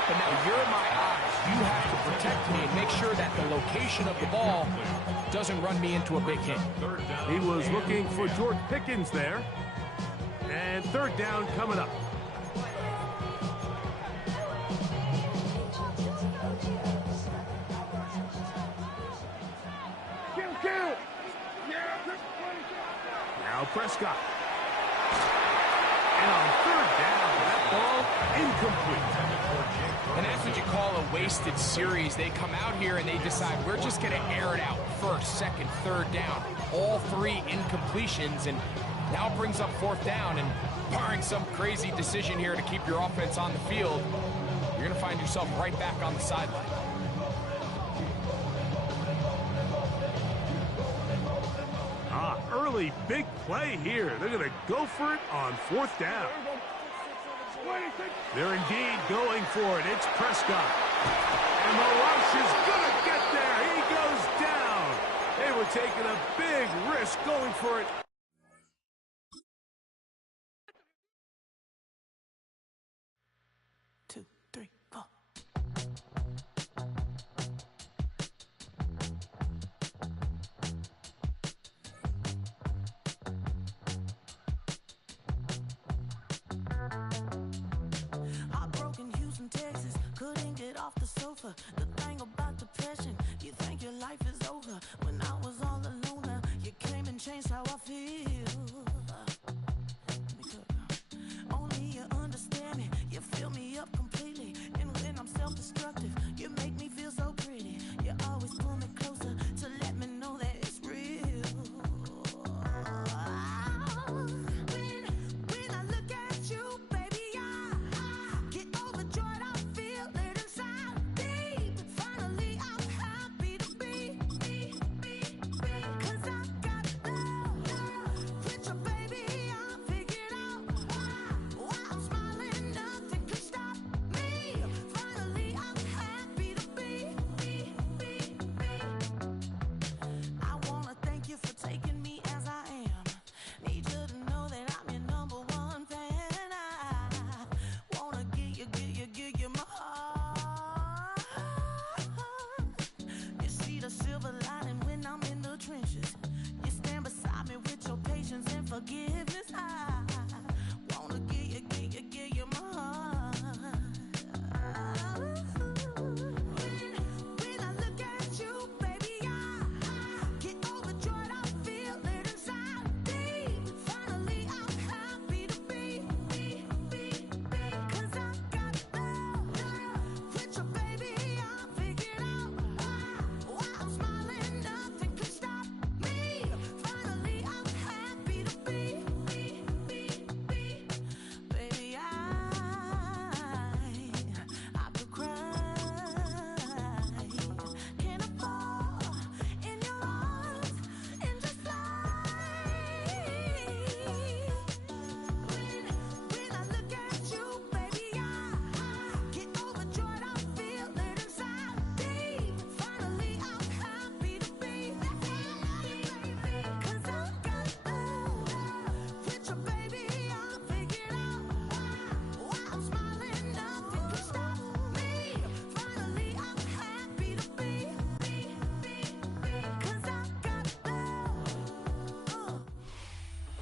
But now you're my eyes. You have to protect me and make sure that the location of the ball doesn't run me into a big hit. He was looking for George Pickens there. And 3rd down coming up. Now Prescott. And on 3rd down, that ball incomplete. And that's what you call a wasted series. They come out here and they decide we're just going to air it out. First, second, third down. All 3 incompletions, and now it brings up 4th down. And barring some crazy decision here to keep your offense on the field, you're going to find yourself right back on the sideline. Early big play here. They're going to go for it on 4th down. They're indeed going for it. It's Prescott. And the rush is going to get there. He goes down. They were taking a big risk going for it. Texas, couldn't get off the sofa. The thing about depression, you think your life is over. When I was all alone, you came and changed how I feel. Only you understand me, you fill me up completely. And when I'm self-destructive, you make me feel so pretty. You always pull me closer to let me know that it's real. When I look at you, baby, I get overjoyed. Finally, I'm happy to be.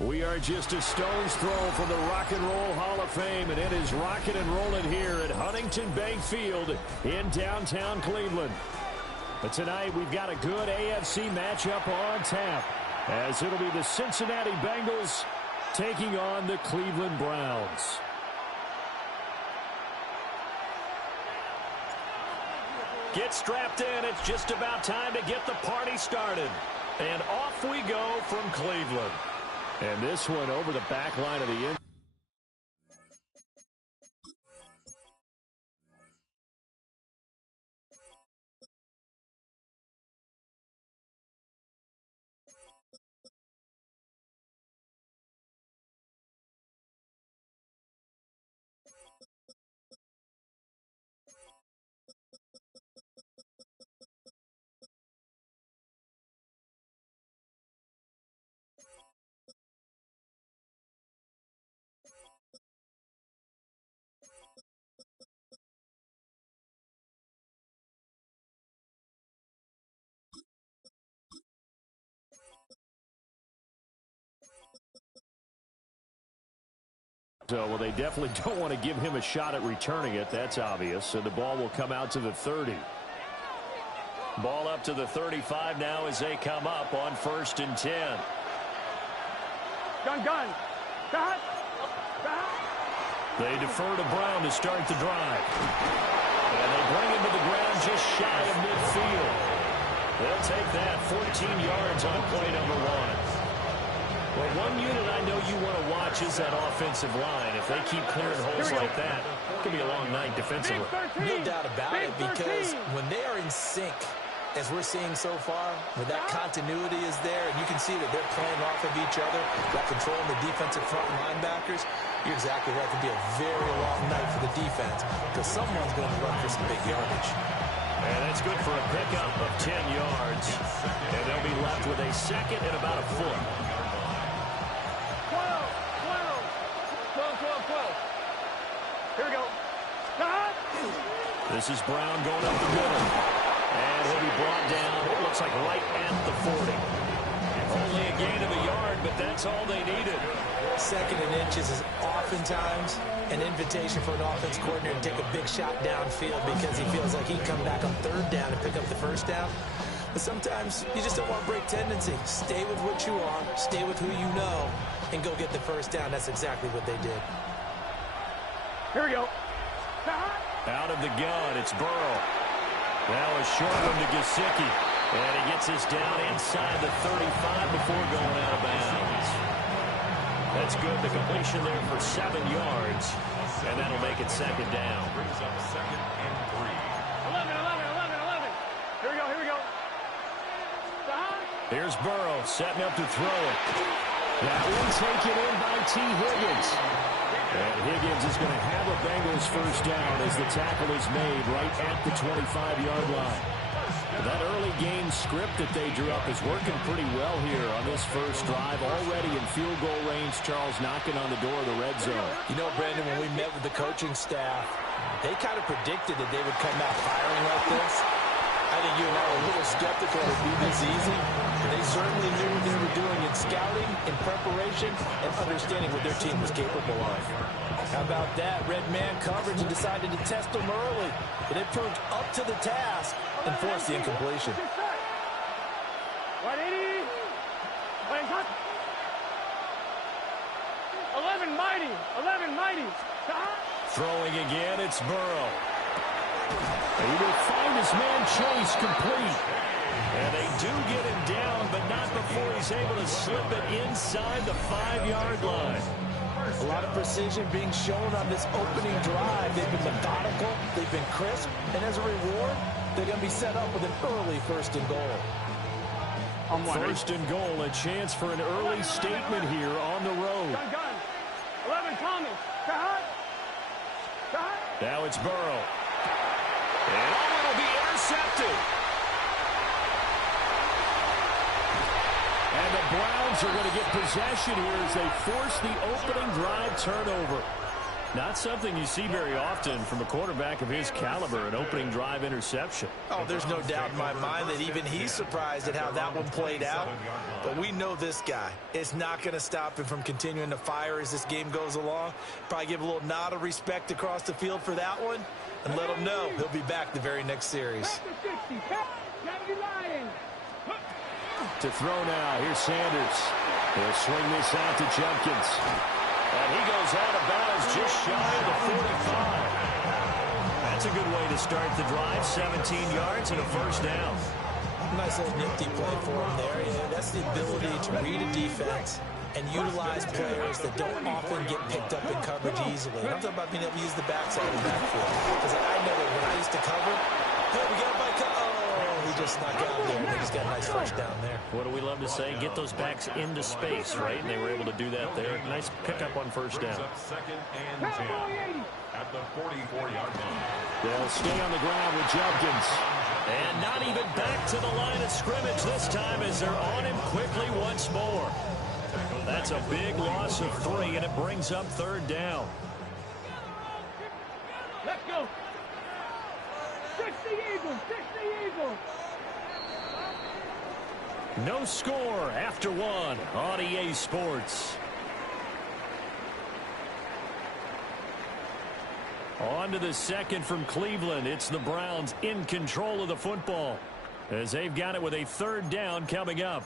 We are just a stone's throw from the Rock and Roll Hall of Fame, and it is rocking and rolling here at Huntington Bank Field in downtown Cleveland. But tonight we've got a good AFC matchup on tap, as it'll be the Cincinnati Bengals taking on the Cleveland Browns. Get strapped in. It's just about time to get the party started. And off we go from Cleveland. And this one over the back line of the end. So, well, they definitely don't want to give him a shot at returning it. That's obvious. And the ball will come out to the 30. Ball up to the 35 now as they come up on 1st and 10. Gun. They defer to Brown to start the drive. And they bring him to the ground just shy of midfield. They'll take that 14 yards on play number 1. Well, one unit I know you want to watch is that offensive line. If they keep clearing holes like that, it could be a long night defensively. No doubt about it, because when they are in sync, as we're seeing so far, when that continuity is there, and you can see that they're playing off of each other, they're controlling the defensive front linebackers, you're exactly right. It could be a very long night for the defense, because someone's going to run for some big yardage. And that's good for a pickup of 10 yards. And they'll be left with a second and about a foot. 12. Here we go. This is Brown going up the middle. And he'll be brought down, it looks like right at the 40. Only a gain of a yard, but that's all they needed. Second and inches is oftentimes an invitation for an offense coordinator to take a big shot downfield because he feels like he can come back on third down and pick up the first down. But sometimes you just don't want to break tendency. Stay with what you are, stay with who you know, and go get the first down. That's exactly what they did. Here we go. Out of the gun, it's Burrow. Now a short one to Gesicki. And he gets us down inside the 35 before going out of bounds. That's good. The completion there for 7 yards. And that'll make it second down. Brings up second and 3. 11. Here we go. Here's Burrow setting up to throw it. That one taken in by T. Higgins. And Higgins is going to have a Bengals first down as the tackle is made right at the 25-yard line. That early game script that they drew up is working pretty well here on this first drive. Already in field goal range, Charles knocking on the door of the red zone. You know, Brandon, when we met with the coaching staff, they kind of predicted that they would come out firing like this. I think you and I were a little skeptical it would be this easy. They certainly knew what they were doing in scouting, in preparation, and understanding what their team was capable of. How about that? Red man coverage and decided to test them early. And it proved up to the task and forced the incompletion. 180. 11 mighty. Throwing again, it's Burrow. He will find his man Chase complete. And they do get him down, but not before he's able to slip it inside the 5-yard line. A lot of precision being shown on this opening drive. They've been methodical, they've been crisp, and as a reward, they're going to be set up with an early first and goal. First and goal, a chance for an early statement here on the road. Gun. 11 Thomas. Now it's Burrow. And it'll be intercepted. And the Browns are going to get possession here as they force the opening drive turnover. Not something you see very often from a quarterback of his caliber, an opening drive interception. Oh, there's no doubt in my mind that even he's surprised at how that one played out. But we know this guy is not going to stop him from continuing to fire as this game goes along. Probably give a little nod of respect across the field for that one and let him know he'll be back the very next series. To throw now, here's Sanders. He'll swing this out to Jenkins. And he goes out of bounds just shy of the 45. That's a good way to start the drive. 17 yards and a first down. Nice little nifty play for him there. Yeah, that's the ability to read a defense and utilize players that don't often get picked up in coverage easily. And I'm talking about being able to use the backside of the backfield. Because I know that when I used to cover, hey, we got by he just snuck out there, and they just got a nice first down there. What do we love to say? Get those backs into space, right? And they were able to do that there. Nice pickup on first down. Second and 10 at the 44-yard line. They'll stay on the ground with Jenkins. And not even back to the line of scrimmage this time as they're on him quickly once more. That's a big loss of 3, and it brings up third down. Let's go. 60 Eagles. No score after 1 on EA Sports. On to the second from Cleveland. It's the Browns in control of the football as they've got it with a third down coming up.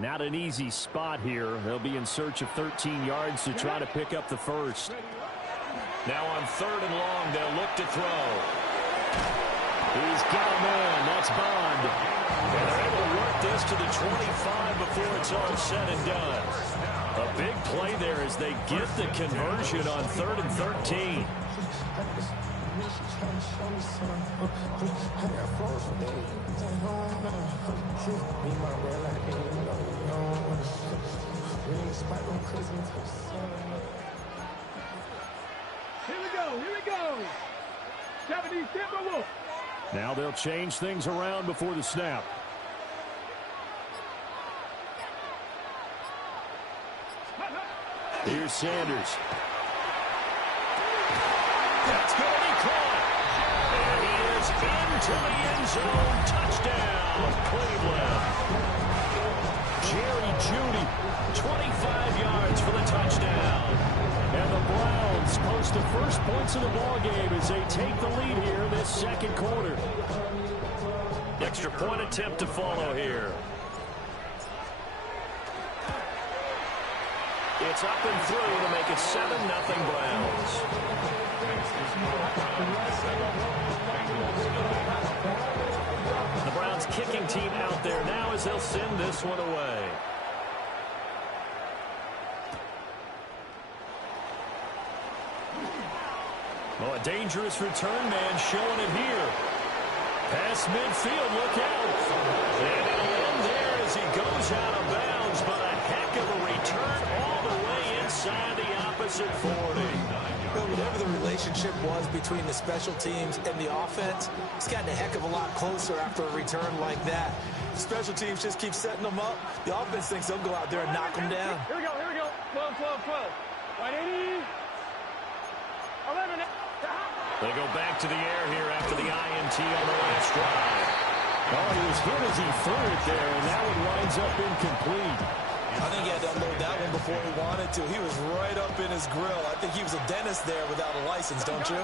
Not an easy spot here. They'll be in search of 13 yards to try to pick up the first. Now on 3rd and long, they'll look to throw. He's got a man. That's Bond. And they're able to work this to the 25 before it's all said and done. A big play there as they get the conversion on 3rd and 13. Here we go, here we go. 70 Timberwolves. Now they'll change things around before the snap. Here's Sanders. That's going to be caught. And he is into the end zone. Touchdown, Cleveland. Jerry Jeudy, 25 yards for the touchdown. And the Browns post the first points of the ballgame as they take the lead here this second quarter. Extra point attempt to follow here. It's up and through to make it 7-0 Browns. The Browns kicking team out there now as they'll send this one away. Oh, a dangerous return man showing it here. Past midfield, look out. And it'll end there as he goes out of bounds, but a heck of a return all the way inside the opposite 40. But whatever the relationship was between the special teams and the offense, it's gotten a heck of a lot closer after a return like that. The special teams just keep setting them up. The offense thinks they'll go out there and knock them down. Here we go, here we go. 12, 12, 12. 180. 11. They go back to the air here after the INT on the last drive. Oh, he was good as he threw it there, and that one winds up incomplete. I think he had to unload that one before he wanted to. He was right up in his grill. I think he was a dentist there without a license, don't you?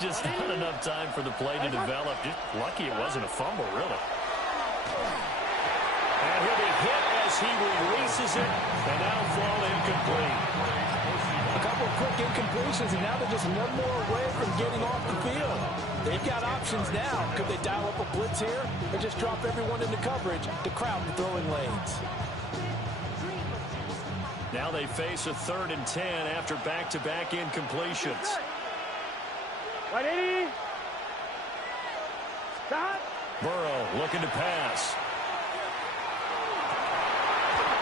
Just not enough time for the play to develop. Just lucky it wasn't a fumble, really. And he'll be hit as he releases it, and that'll fall incomplete. A couple of quick incompletions, and now they're just one more away from getting off the field. They've got options now. Could they dial up a blitz here or just drop everyone into coverage to crowd the throwing lanes? Now they face a 3rd and 10 after back-to-back incompletions. 180. Stop. Burrow looking to pass.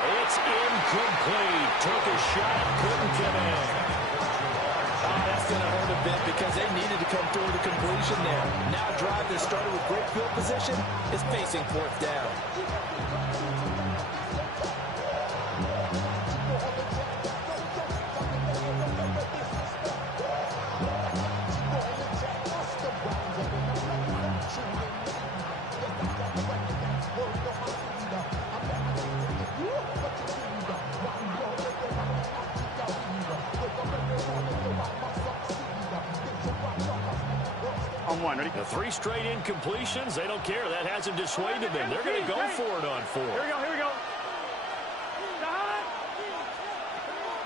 It's incomplete. Took a shot, couldn't connect. Oh, that's going to hurt a bit because they needed to come through the completion there. Now a drive that started with great field position is facing 4th down. On 1, ready? The 3 straight incompletions, they don't care. That hasn't dissuaded them. They're going to go for it on 4. Here we go, here we go. Stop.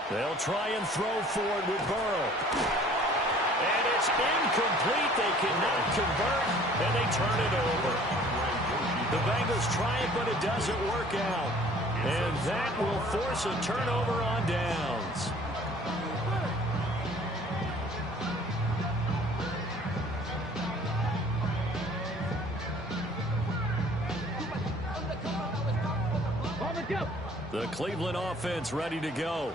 They'll try and throw forward with Burrow. And it's incomplete. They cannot convert, and they turn it over. The Bengals try it, but it doesn't work out. And that will force a turnover on downs. The Cleveland offense ready to go.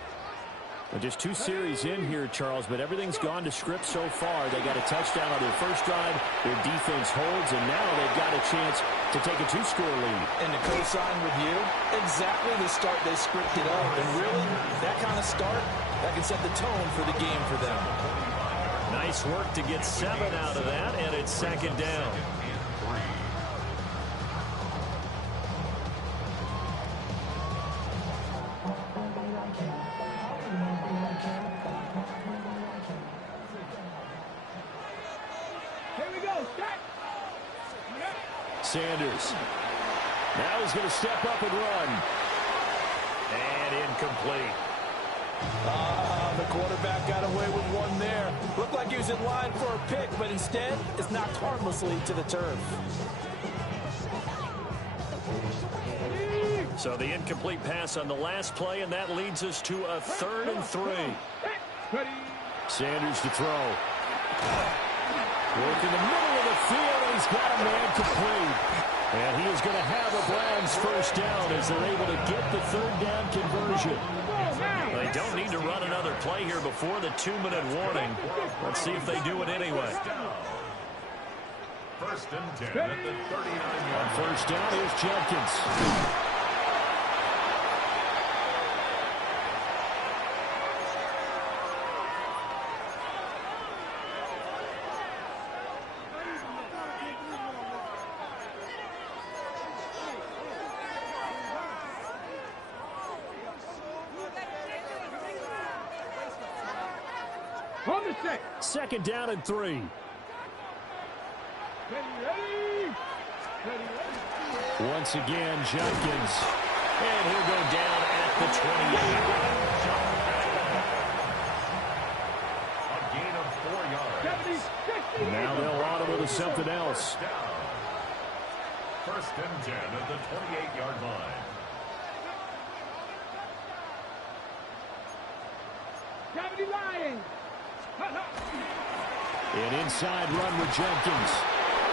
Well, just 2 series in here, Charles, but everything's gone to script so far. They got a touchdown on their first drive. Their defense holds, and now they've got a chance to take a 2-score lead. And to co-sign with you, exactly the start they scripted up. And really, that kind of start, that can set the tone for the game for them. Nice work to get 7 out of that, and it's 2nd down. Here we go, start. Sanders. Now he's going to step up and run. And incomplete. The quarterback got away with one there. Looked like he was in line for a pick, but instead it's knocked harmlessly to the turf. So the incomplete pass on the last play, and that leads us to a 3rd and 3. Sanders to throw. Work in the middle of the field, and he's got a man complete. And he is going to have a Browns first down as they're able to get the 3rd down conversion. They don't need to run another play here before the 2-minute warning. Let's see if they do it anyway. First and 10 at the 39-yard. On first down, here's Jenkins. Second down and 3. Once again, Jenkins. And he'll go down at the 28. A gain of 4 yards. Now they'll audible to something else. First and 10 at the 28-yard line. An inside run with Jenkins.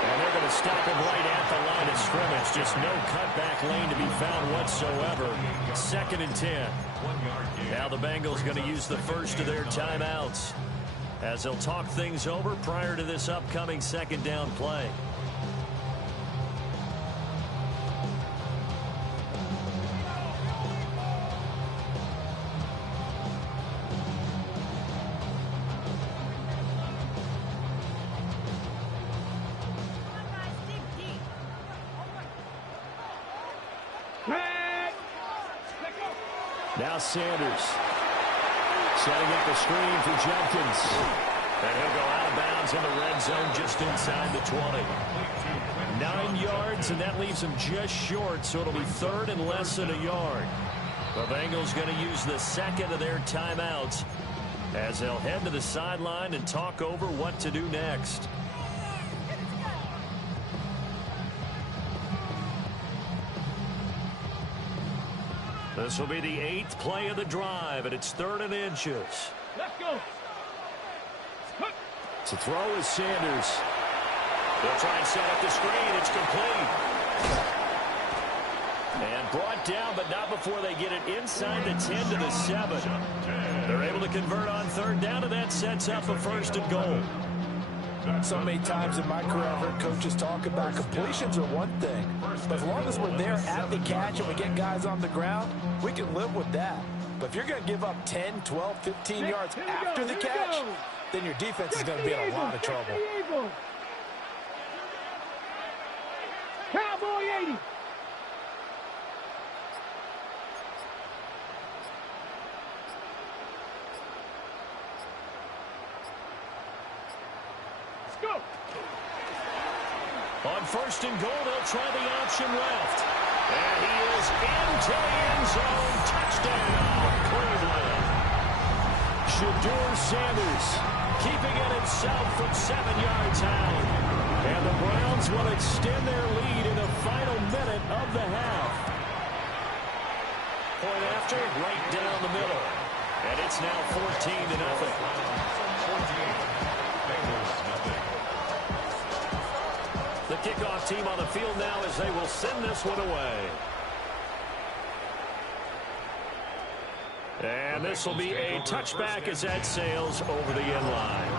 And they're going to stop him right at the line of scrimmage. Just no cutback lane to be found whatsoever. 2nd and 10. Now the Bengals going to use the first of their timeouts as they'll talk things over prior to this upcoming 2nd down play. Now Sanders setting up the screen for Jenkins. And he'll go out of bounds in the red zone just inside the 20. 9 yards, and that leaves him just short, so it'll be 3rd and less than a yard. The Bengals going to use the 2nd of their timeouts as they'll head to the sideline and talk over what to do next. This will be the 8th play of the drive, and it's 3rd and inches. Let's go. To throw is Sanders. They'll try and set up the screen. It's complete. And brought down, but not before they get it inside the 10 to the 7. They're able to convert on 3rd down, and that sets up a 1st and goal. So many times in my career I've heard coaches talk about completions are one thing, but as long as we're there at the catch and we get guys on the ground, we can live with that. But if you're going to give up 10, 12, 15 yards after the catch, then your defense is going to be in a lot of trouble. Cowboy 80. Go. On 1st and goal, they'll try the option left. And he is into the end zone. Touchdown, Cleveland. Shedeur Sanders keeping it himself from 7 yards out. And the Browns will extend their lead in the final minute of the half. Point after, right down the middle. And it's now 14-0. The kickoff team on the field now as they will send this one away. And this will be a touchback as that sails over the end line.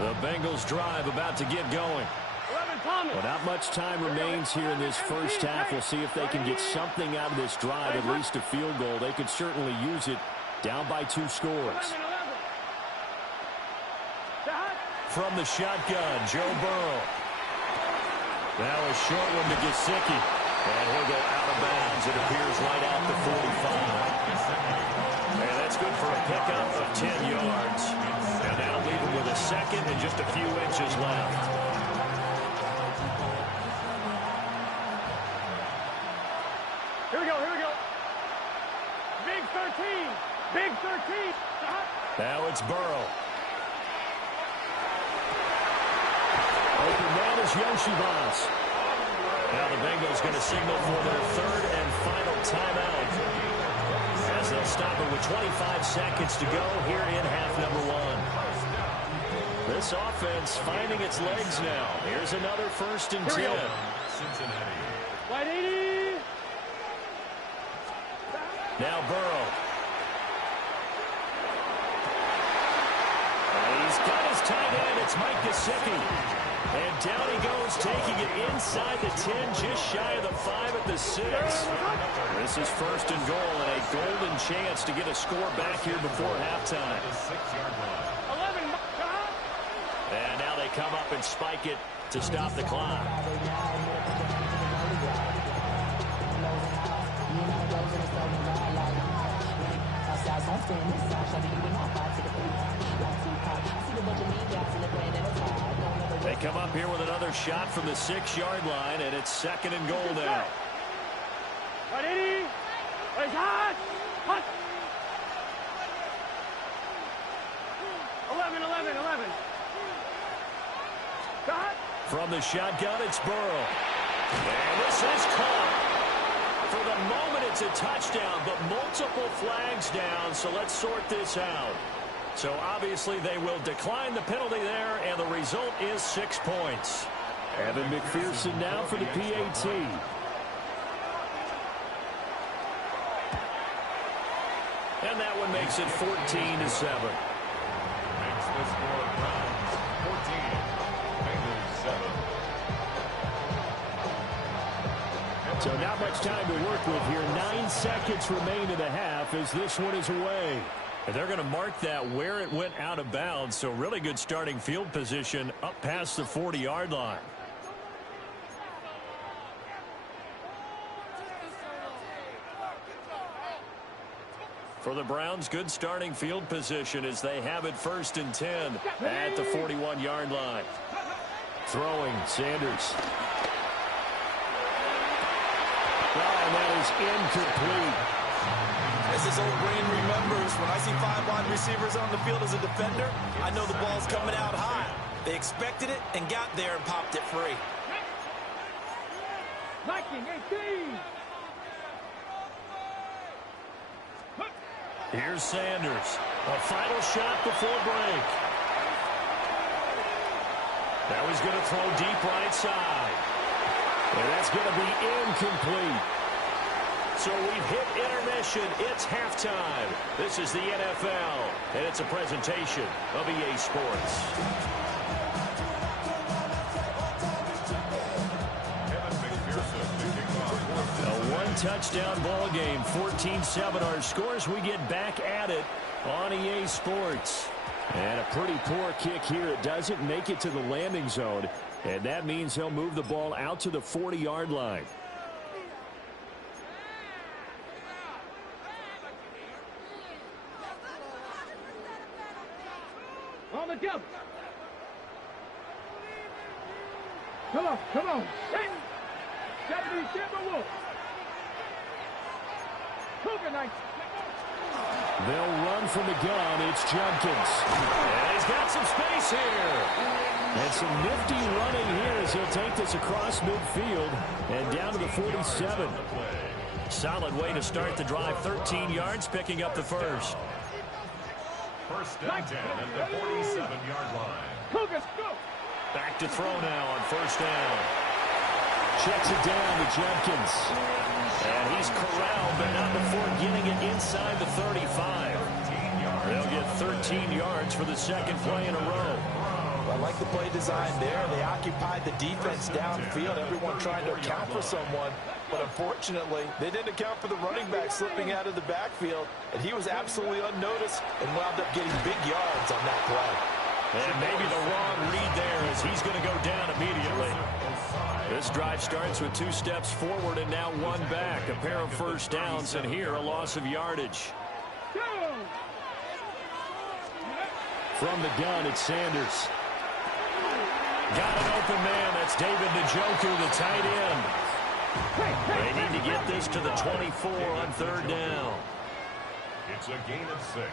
The Bengals drive about to get going. Well, not much time remains here in this first half. We'll see if they can get something out of this drive, at least a field goal. They could certainly use it down by 2 scores. From the shotgun, Joe Burrow. Now a short one to Gesicki. And he'll go out of bounds. It appears right out the 45. And that's good for a pickup of 10 yards. And that'll leave him with a 2nd second and just a few inches left. Here we go, here we go. Big 13. Big 13. Now it's Burrow. Open man is Yoshibas. Now the Bengals going to signal for their third and final timeout, as they'll stop it with 25 seconds to go here in half number 1. This offense finding its legs now. Here's another 1st and 10. Cincinnati. Wide 80. Now Burrow. And he's got his tight end. It's Mike Gesicki. And down he goes, taking it inside the 10, just shy of the 5 at the 6. This is 1st and goal and a golden chance to get a score back here before halftime. 6-yard line. 11. And now they come up and spike it to stop the clock. They come up here with another shot from the 6-yard line, and it's 2nd and goal now. 180. It's hot. Hot. 11. Hot. From the shotgun, it's Burrow. And this is caught. For the moment, it's a touchdown, but multiple flags down, so let's sort this out. So obviously they will decline the penalty there, and the result is 6 points. Evan McPherson now for the PAT. And that one makes it 14-7. Makes the score Browns 14, Bengals 7. So not much time to work with here. 9 seconds remain in the half as this one is away. And they're going to mark that where it went out of bounds. So really good starting field position up past the 40-yard line. For the Browns, good starting field position as they have it 1st and 10 at the 41-yard line. Throwing, Sanders. And that is incomplete. As his old brain remembers, when I see 5 wide receivers on the field as a defender, I know the ball's coming out high. They expected it and got there and popped it free. 19-18. Here's Sanders. A final shot before break. Now he's going to throw deep right side. And that's going to be incomplete. So we've hit intermission. It's halftime. This is the NFL, and it's a presentation of EA Sports. A one-touchdown ball game, 14-7 our scores. We get back at it on EA Sports. And a pretty poor kick here. It doesn't make it to the landing zone, and that means he'll move the ball out to the 40-yard line. On the jump. Come on. Hey. Deputy Timberwolf. Cougar Knights. They'll run from the gun. It's Jenkins. And he's got some space here. And some nifty running here as he'll take this across midfield and down to the 47. Solid way to start the drive. 13 yards, picking up the first. 1st and 10 at the 47-yard line. Cougars, go. Back to throw now on 1st down. Checks it down to Jenkins. And he's corralled, but not before getting it inside the 35. They'll get 13 yards for the 2nd play in a row. I like the play design there. They occupied the defense downfield. Everyone trying to account for someone. But unfortunately, they didn't account for the running back slipping out of the backfield. And he was absolutely unnoticed and wound up getting big yards on that play. And maybe the wrong read there as he's going to go down immediately. This drive starts with 2 steps forward and now 1 back. A pair of 1st downs, and here a loss of yardage. From the gun, it's Sanders. Got an open man. That's David Njoku, the tight end. They need to get this to the 24 on third down. It's a gain of 6.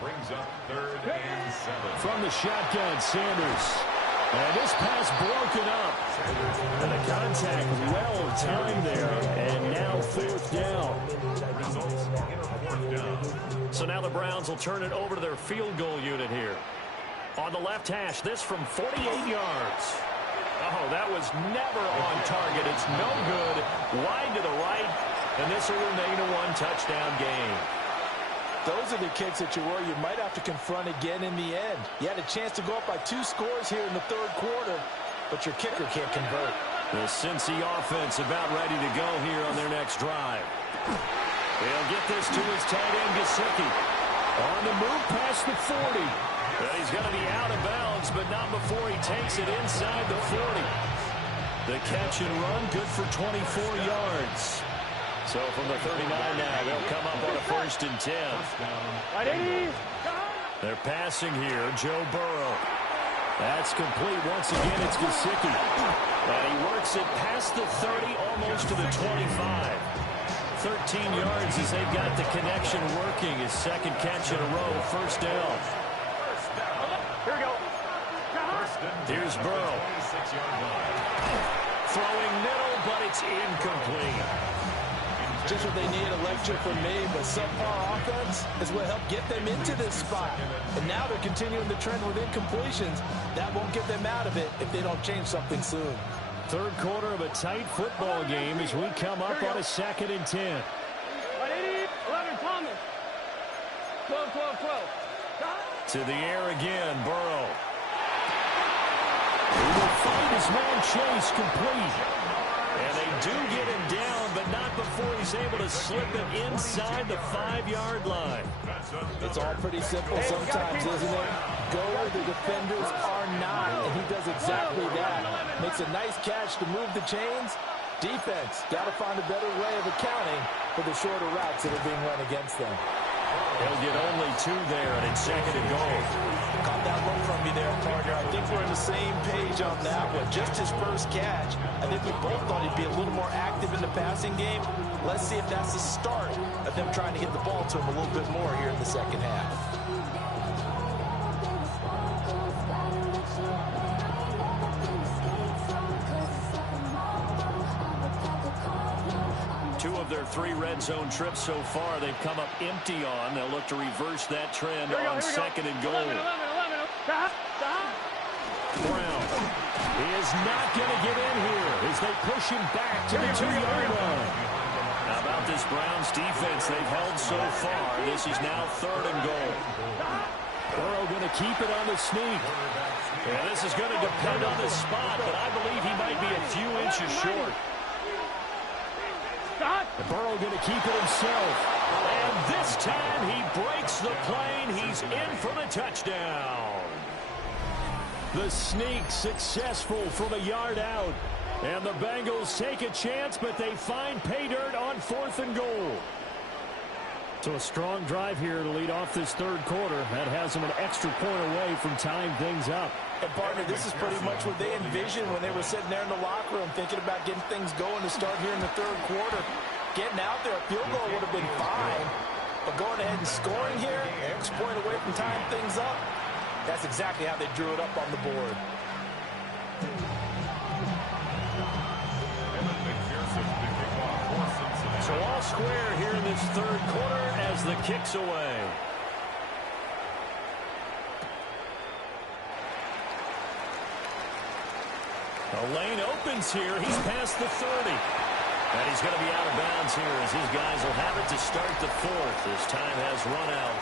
Brings up 3rd and 7. From the shotgun, Sanders. And this pass broken up. And the contact well timed there. And now 4th down. So now the Browns will turn it over to their field goal unit here. On the left hash, this from 48 yards. Oh, that was never on target. It's no good. Wide to the right. And this will remain a 1-touchdown game. Those are the kicks that you worry you might have to confront again in the end. You had a chance to go up by 2 scores here in the 3rd quarter, but your kicker can't convert. The Cincy offense about ready to go here on their next drive. They'll get this to his tight end, Gesicki. On the move past the 40. But he's going to be out of bounds, but not before he takes it inside the 40. The catch and run, good for 24 yards. So from the 39 now, they'll come up on a 1st and 10. They're passing here, Joe Burrow. That's complete. Once again, it's Gesicki. And he works it past the 30, almost to the 25. 13 yards as they've got the connection working. His 2nd catch in a row, 1st down. Here we go. Here's Burrow. Throwing middle, but it's incomplete. Just what they need, a lecture from me, but subpar offense is what helped get them into this spot. And now they're continuing the trend with incompletions. That won't get them out of it if they don't change something soon. 3rd quarter of a tight football game as we come up on a 2nd and 10. 11, Thomas. 12, 12, 12. To the air again, Burrow. He will find his man Chase complete. And they do get him down, but not before he's able to slip it inside the 5-yard line. It's all pretty simple sometimes, isn't it? Go where the defenders are not, and he does exactly that. Makes a nice catch to move the chains. Defense, got to find a better way of accounting for the shorter routes that are being run against them. They'll get only 2 there, and it's 2nd and goal. Caught that one from me there, partner. I think we're on the same page on that one. Just his first catch. I think we both thought he'd be a little more active in the passing game. Let's see if that's the start of them trying to get the ball to him a little bit more here in the 2nd half. Their 3 red zone trips so far, they've come up empty on. They'll look to reverse that trend on 2nd and goal. 11. Brown. He is not going to get in here as they push him back to the 2-yard line. How about this Browns defense they've held so far? This is now 3rd and goal. Burrow going to keep it on the sneak. And this is going to depend on the spot, but I believe he might be a few inches short. Burrow going to keep it himself. And this time he breaks the plane. He's in for the touchdown. The sneak successful from a yard out. And the Bengals take a chance, but they find pay dirt on 4th and goal. So a strong drive here to lead off this 3rd quarter. That has them an extra point away from tying things up. And partner, this is pretty much what they envisioned when they were sitting there in the locker room thinking about getting things going to start here in the 3rd quarter. Getting out there, a field goal would have been fine. But going ahead and scoring here, extra point away from tying things up, that's exactly how they drew it up on the board. So all square here in this 3rd quarter as the kick's away. The lane opens here. He's past the 30. And he's going to be out of bounds here as his guys will have it to start the 4th. His time has run out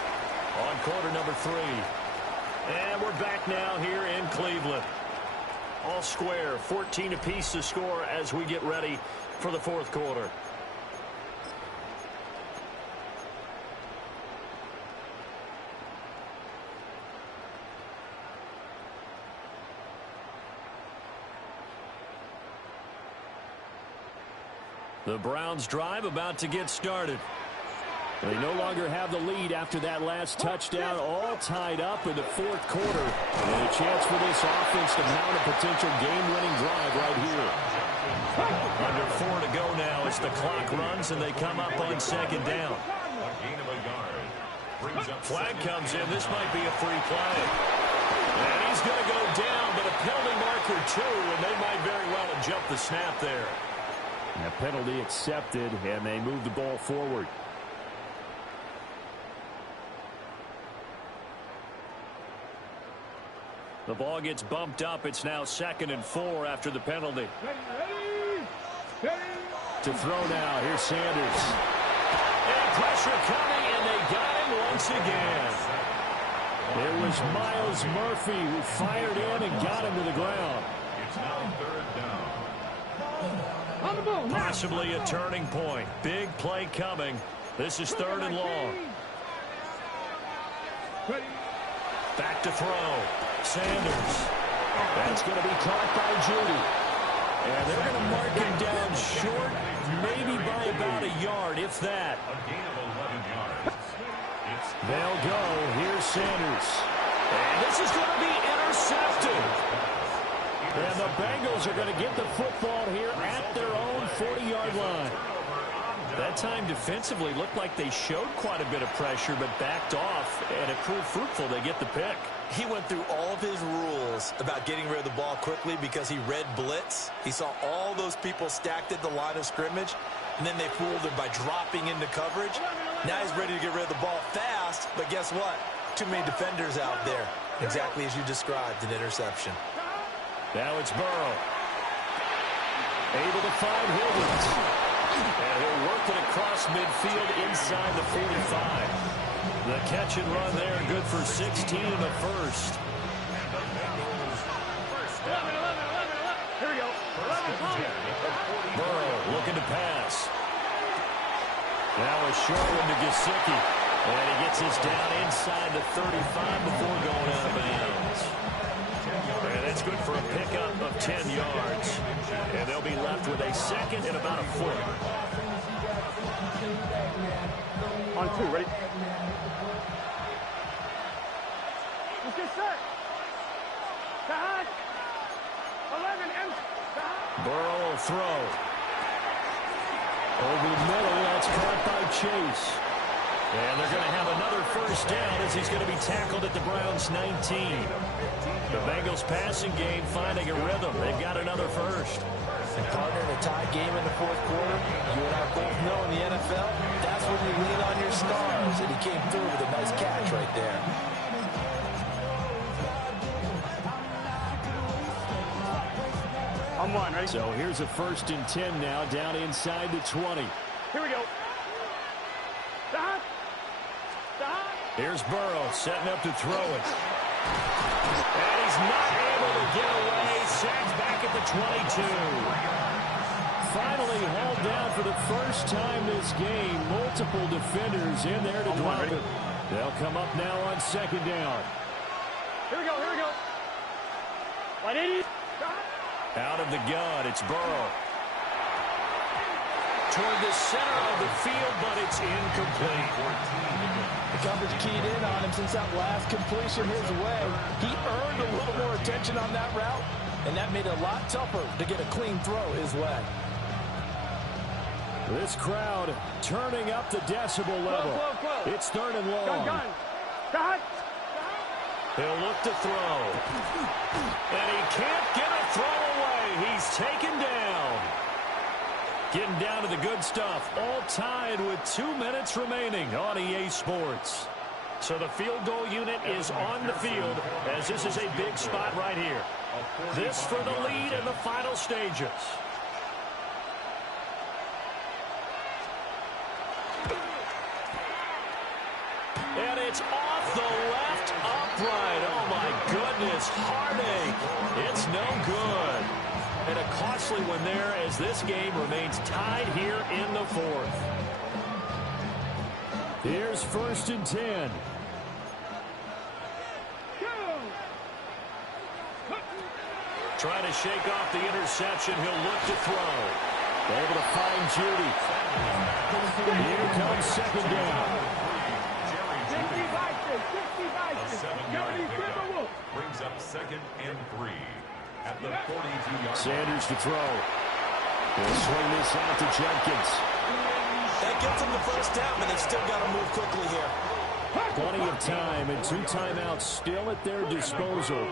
on quarter number 3. And we're back now here in Cleveland. All square, 14 apiece to score as we get ready for the 4th quarter. The Browns drive about to get started. They no longer have the lead after that last touchdown, all tied up in the fourth quarter. And a chance for this offense to mount a potential game-winning drive right here. Under 4 to go now as the clock runs and they come up on second down. Flag comes in. This might be a free play. And he's going to go down, but a penalty marker too, and they might very well have jumped the snap there. And a penalty accepted, and they move the ball forward. The ball gets bumped up. It's now 2nd and 4 after the penalty. To throw now. Here's Sanders. And pressure coming, and they got him once again. It was Miles Murphy who fired in and got him to the ground. It's now 3rd down. Possibly a turning point. Big play coming. This is 3rd and long. Back to throw. Sanders. That's going to be caught by Judy. And they're going to mark him down short, maybe by about a yard, if that. A gain of 11 yards. They'll go. Here's Sanders. And this is going to be intercepted. And the Bengals are going to get the football here at their own 40-yard line. That time defensively looked like they showed quite a bit of pressure but backed off, and it proved fruitful. They get the pick. He went through all of his rules about getting rid of the ball quickly because he read blitz. He saw all those people stacked at the line of scrimmage, and then they fooled him by dropping into coverage. Now he's ready to get rid of the ball fast, but guess what? Too many defenders out there. Exactly as you described, an interception. Now it's Burrow. Able to find Higgins. And he'll work it across midfield inside the 45. The catch and run there, good for 16 in the first. Here we go. Burrow looking to pass. Now a short one to Gesicki. And he gets this down inside the 35 before going out of bounds. And that's good for a pickup of 10 yards. And they'll be left with a 2nd and about a foot. On 2, ready? Let's get set. Behind. 11, and Burrow will throw. Over the middle, that's caught by Chase. And they're going to have another first down as he's going to be tackled at the Browns' 19. The Bengals passing game finding a rhythm. They've got another first. And partner, in a tie game in the fourth quarter, you and I both know in the NFL, that's when you lean on your stars. And he came through with a nice catch right there. I'm 1, ready? So here's a 1st and 10 now, down inside the 20. Here we go. Stop. Stop. Here's Burrow setting up to throw it. And he's not able to get away. Sacked back at the 22. Finally hauled down for the first time this game. Multiple defenders in there to drop it. They'll come up now on 2nd down. Here we go. Here we go. 180. Out of the gun, it's Burrow. Toward the center of the field, but it's incomplete. The coverage keyed in on him since that last completion his way. He earned a little more attention on that route, and that made it a lot tougher to get a clean throw his way. This crowd turning up the decibel level. It's 3rd and long. Gun. He'll look to throw. And he can't get a throw away. He's taken down. Getting down to the good stuff. All tied with 2 minutes remaining on EA Sports. So the field goal unit is on the field as this is a big spot right here. This for the lead in the final stages. And it's off the left upright. Oh, my goodness. Heartache. It's no good. And a costly one there as this game remains tied here in the 4th. Here's 1st and 10. Trying to shake off the interception. He'll look to throw. Able to find Judy. Here comes second down. Brings up 2nd and 3 at the 42-yard. Sanders to throw. He'll swing this out to Jenkins. That gets them the first down, but they've still got to move quickly here. Plenty of time and 2 timeouts still at their disposal.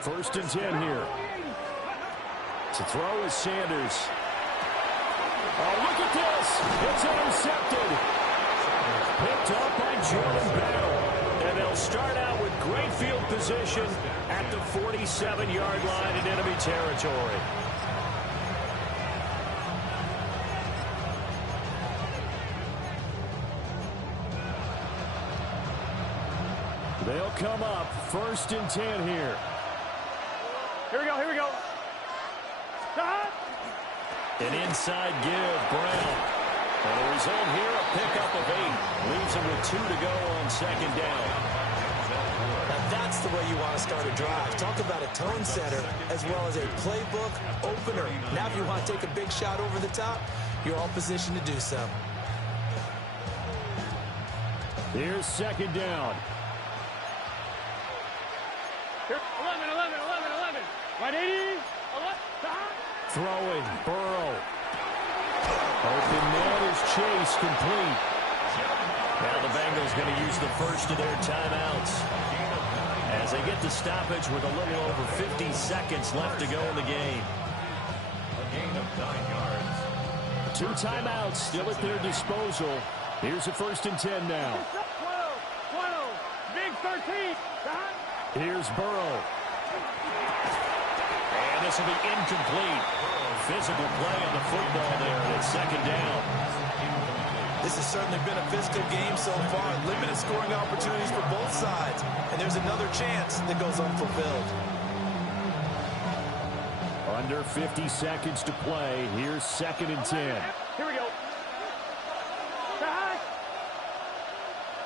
1st and 10 here. To throw is Sanders. Oh, look at this. It's intercepted. Picked up by Jordan Battle. And they'll start out with great field position at the 47-yard line in enemy territory. They'll come up 1st and 10 here. Here we go, here we go. Stop. An inside give, Brown. And the result here, a pickup of 8. Leaves him with 2 to go on 2nd down. Now that's the way you want to start a drive. Talk about a tone setter as well as a playbook opener. Now if you want to take a big shot over the top, you're all positioned to do so. Here's 2nd down. Here, 11. 180. Throwing, Burrow. Open man is Chase, complete. Now the Bengals going to use the first of their timeouts as they get the stoppage with a little over 50 seconds left to go in the game. A gain of 9 yards. 2 timeouts still at their disposal. Here's a 1st and 10 now. 12. Big 13. Here's Burrow. And this will be incomplete. Physical play on the football there, and it's 2nd down. This has certainly been a physical game so far. Limited scoring opportunities for both sides. And there's another chance that goes unfulfilled. Under 50 seconds to play. Here's 2nd and 10. Here we go.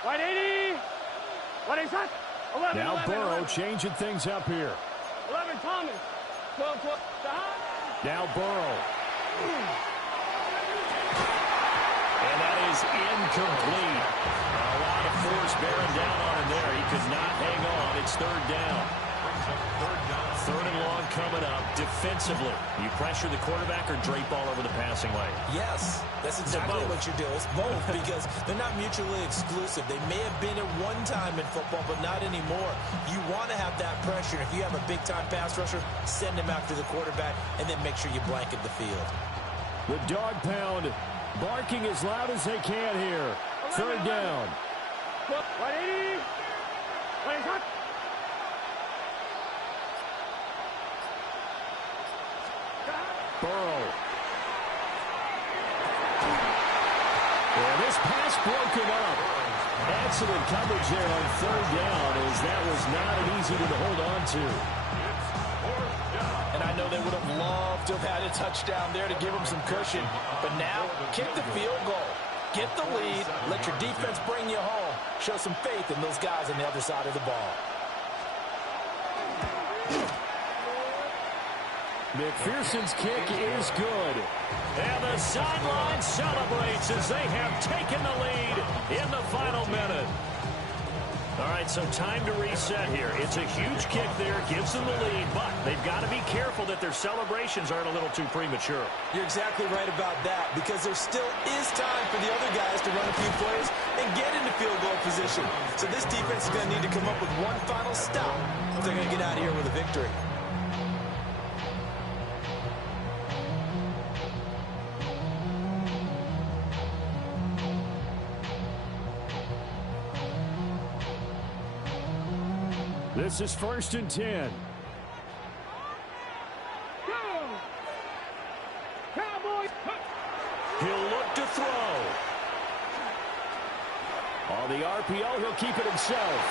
180. 11. Now Burrow changing things up here. 11, Thomas. 12. Now Burrow. And that is incomplete. A lot of force bearing down on him there. He could not hang on. It's 3rd down. 3rd and long coming up. Defensively, you pressure the quarterback or drape all over the passing lane? Yes, that's exactly what you're doing. It's both because they're not mutually exclusive. They may have been at one time in football, but not anymore. You want to have that pressure. If you have a big-time pass rusher, send him after the quarterback, and then make sure you blanket the field. The dog pound barking as loud as they can here. 3rd down. 180. Burrow. And this pass broken up. Excellent coverage there on 3rd down, as that was not an easy one to hold on to. And I know they would have loved to have had a touchdown there to give them some cushion. But now, kick the field goal. Get the lead. Let your defense bring you home. Show some faith in those guys on the other side of the ball. McPherson's kick is good. And the sideline celebrates as they have taken the lead in the final minute. All right, so time to reset here. It's a huge kick there, gives them the lead, but they've got to be careful that their celebrations aren't a little too premature. You're exactly right about that, because there still is time for the other guys to run a few plays and get into field goal position. So this defense is going to need to come up with one final stop if they're going to get out of here with a victory. This is 1st and 10. He'll look to throw. On the RPO, he'll keep it himself.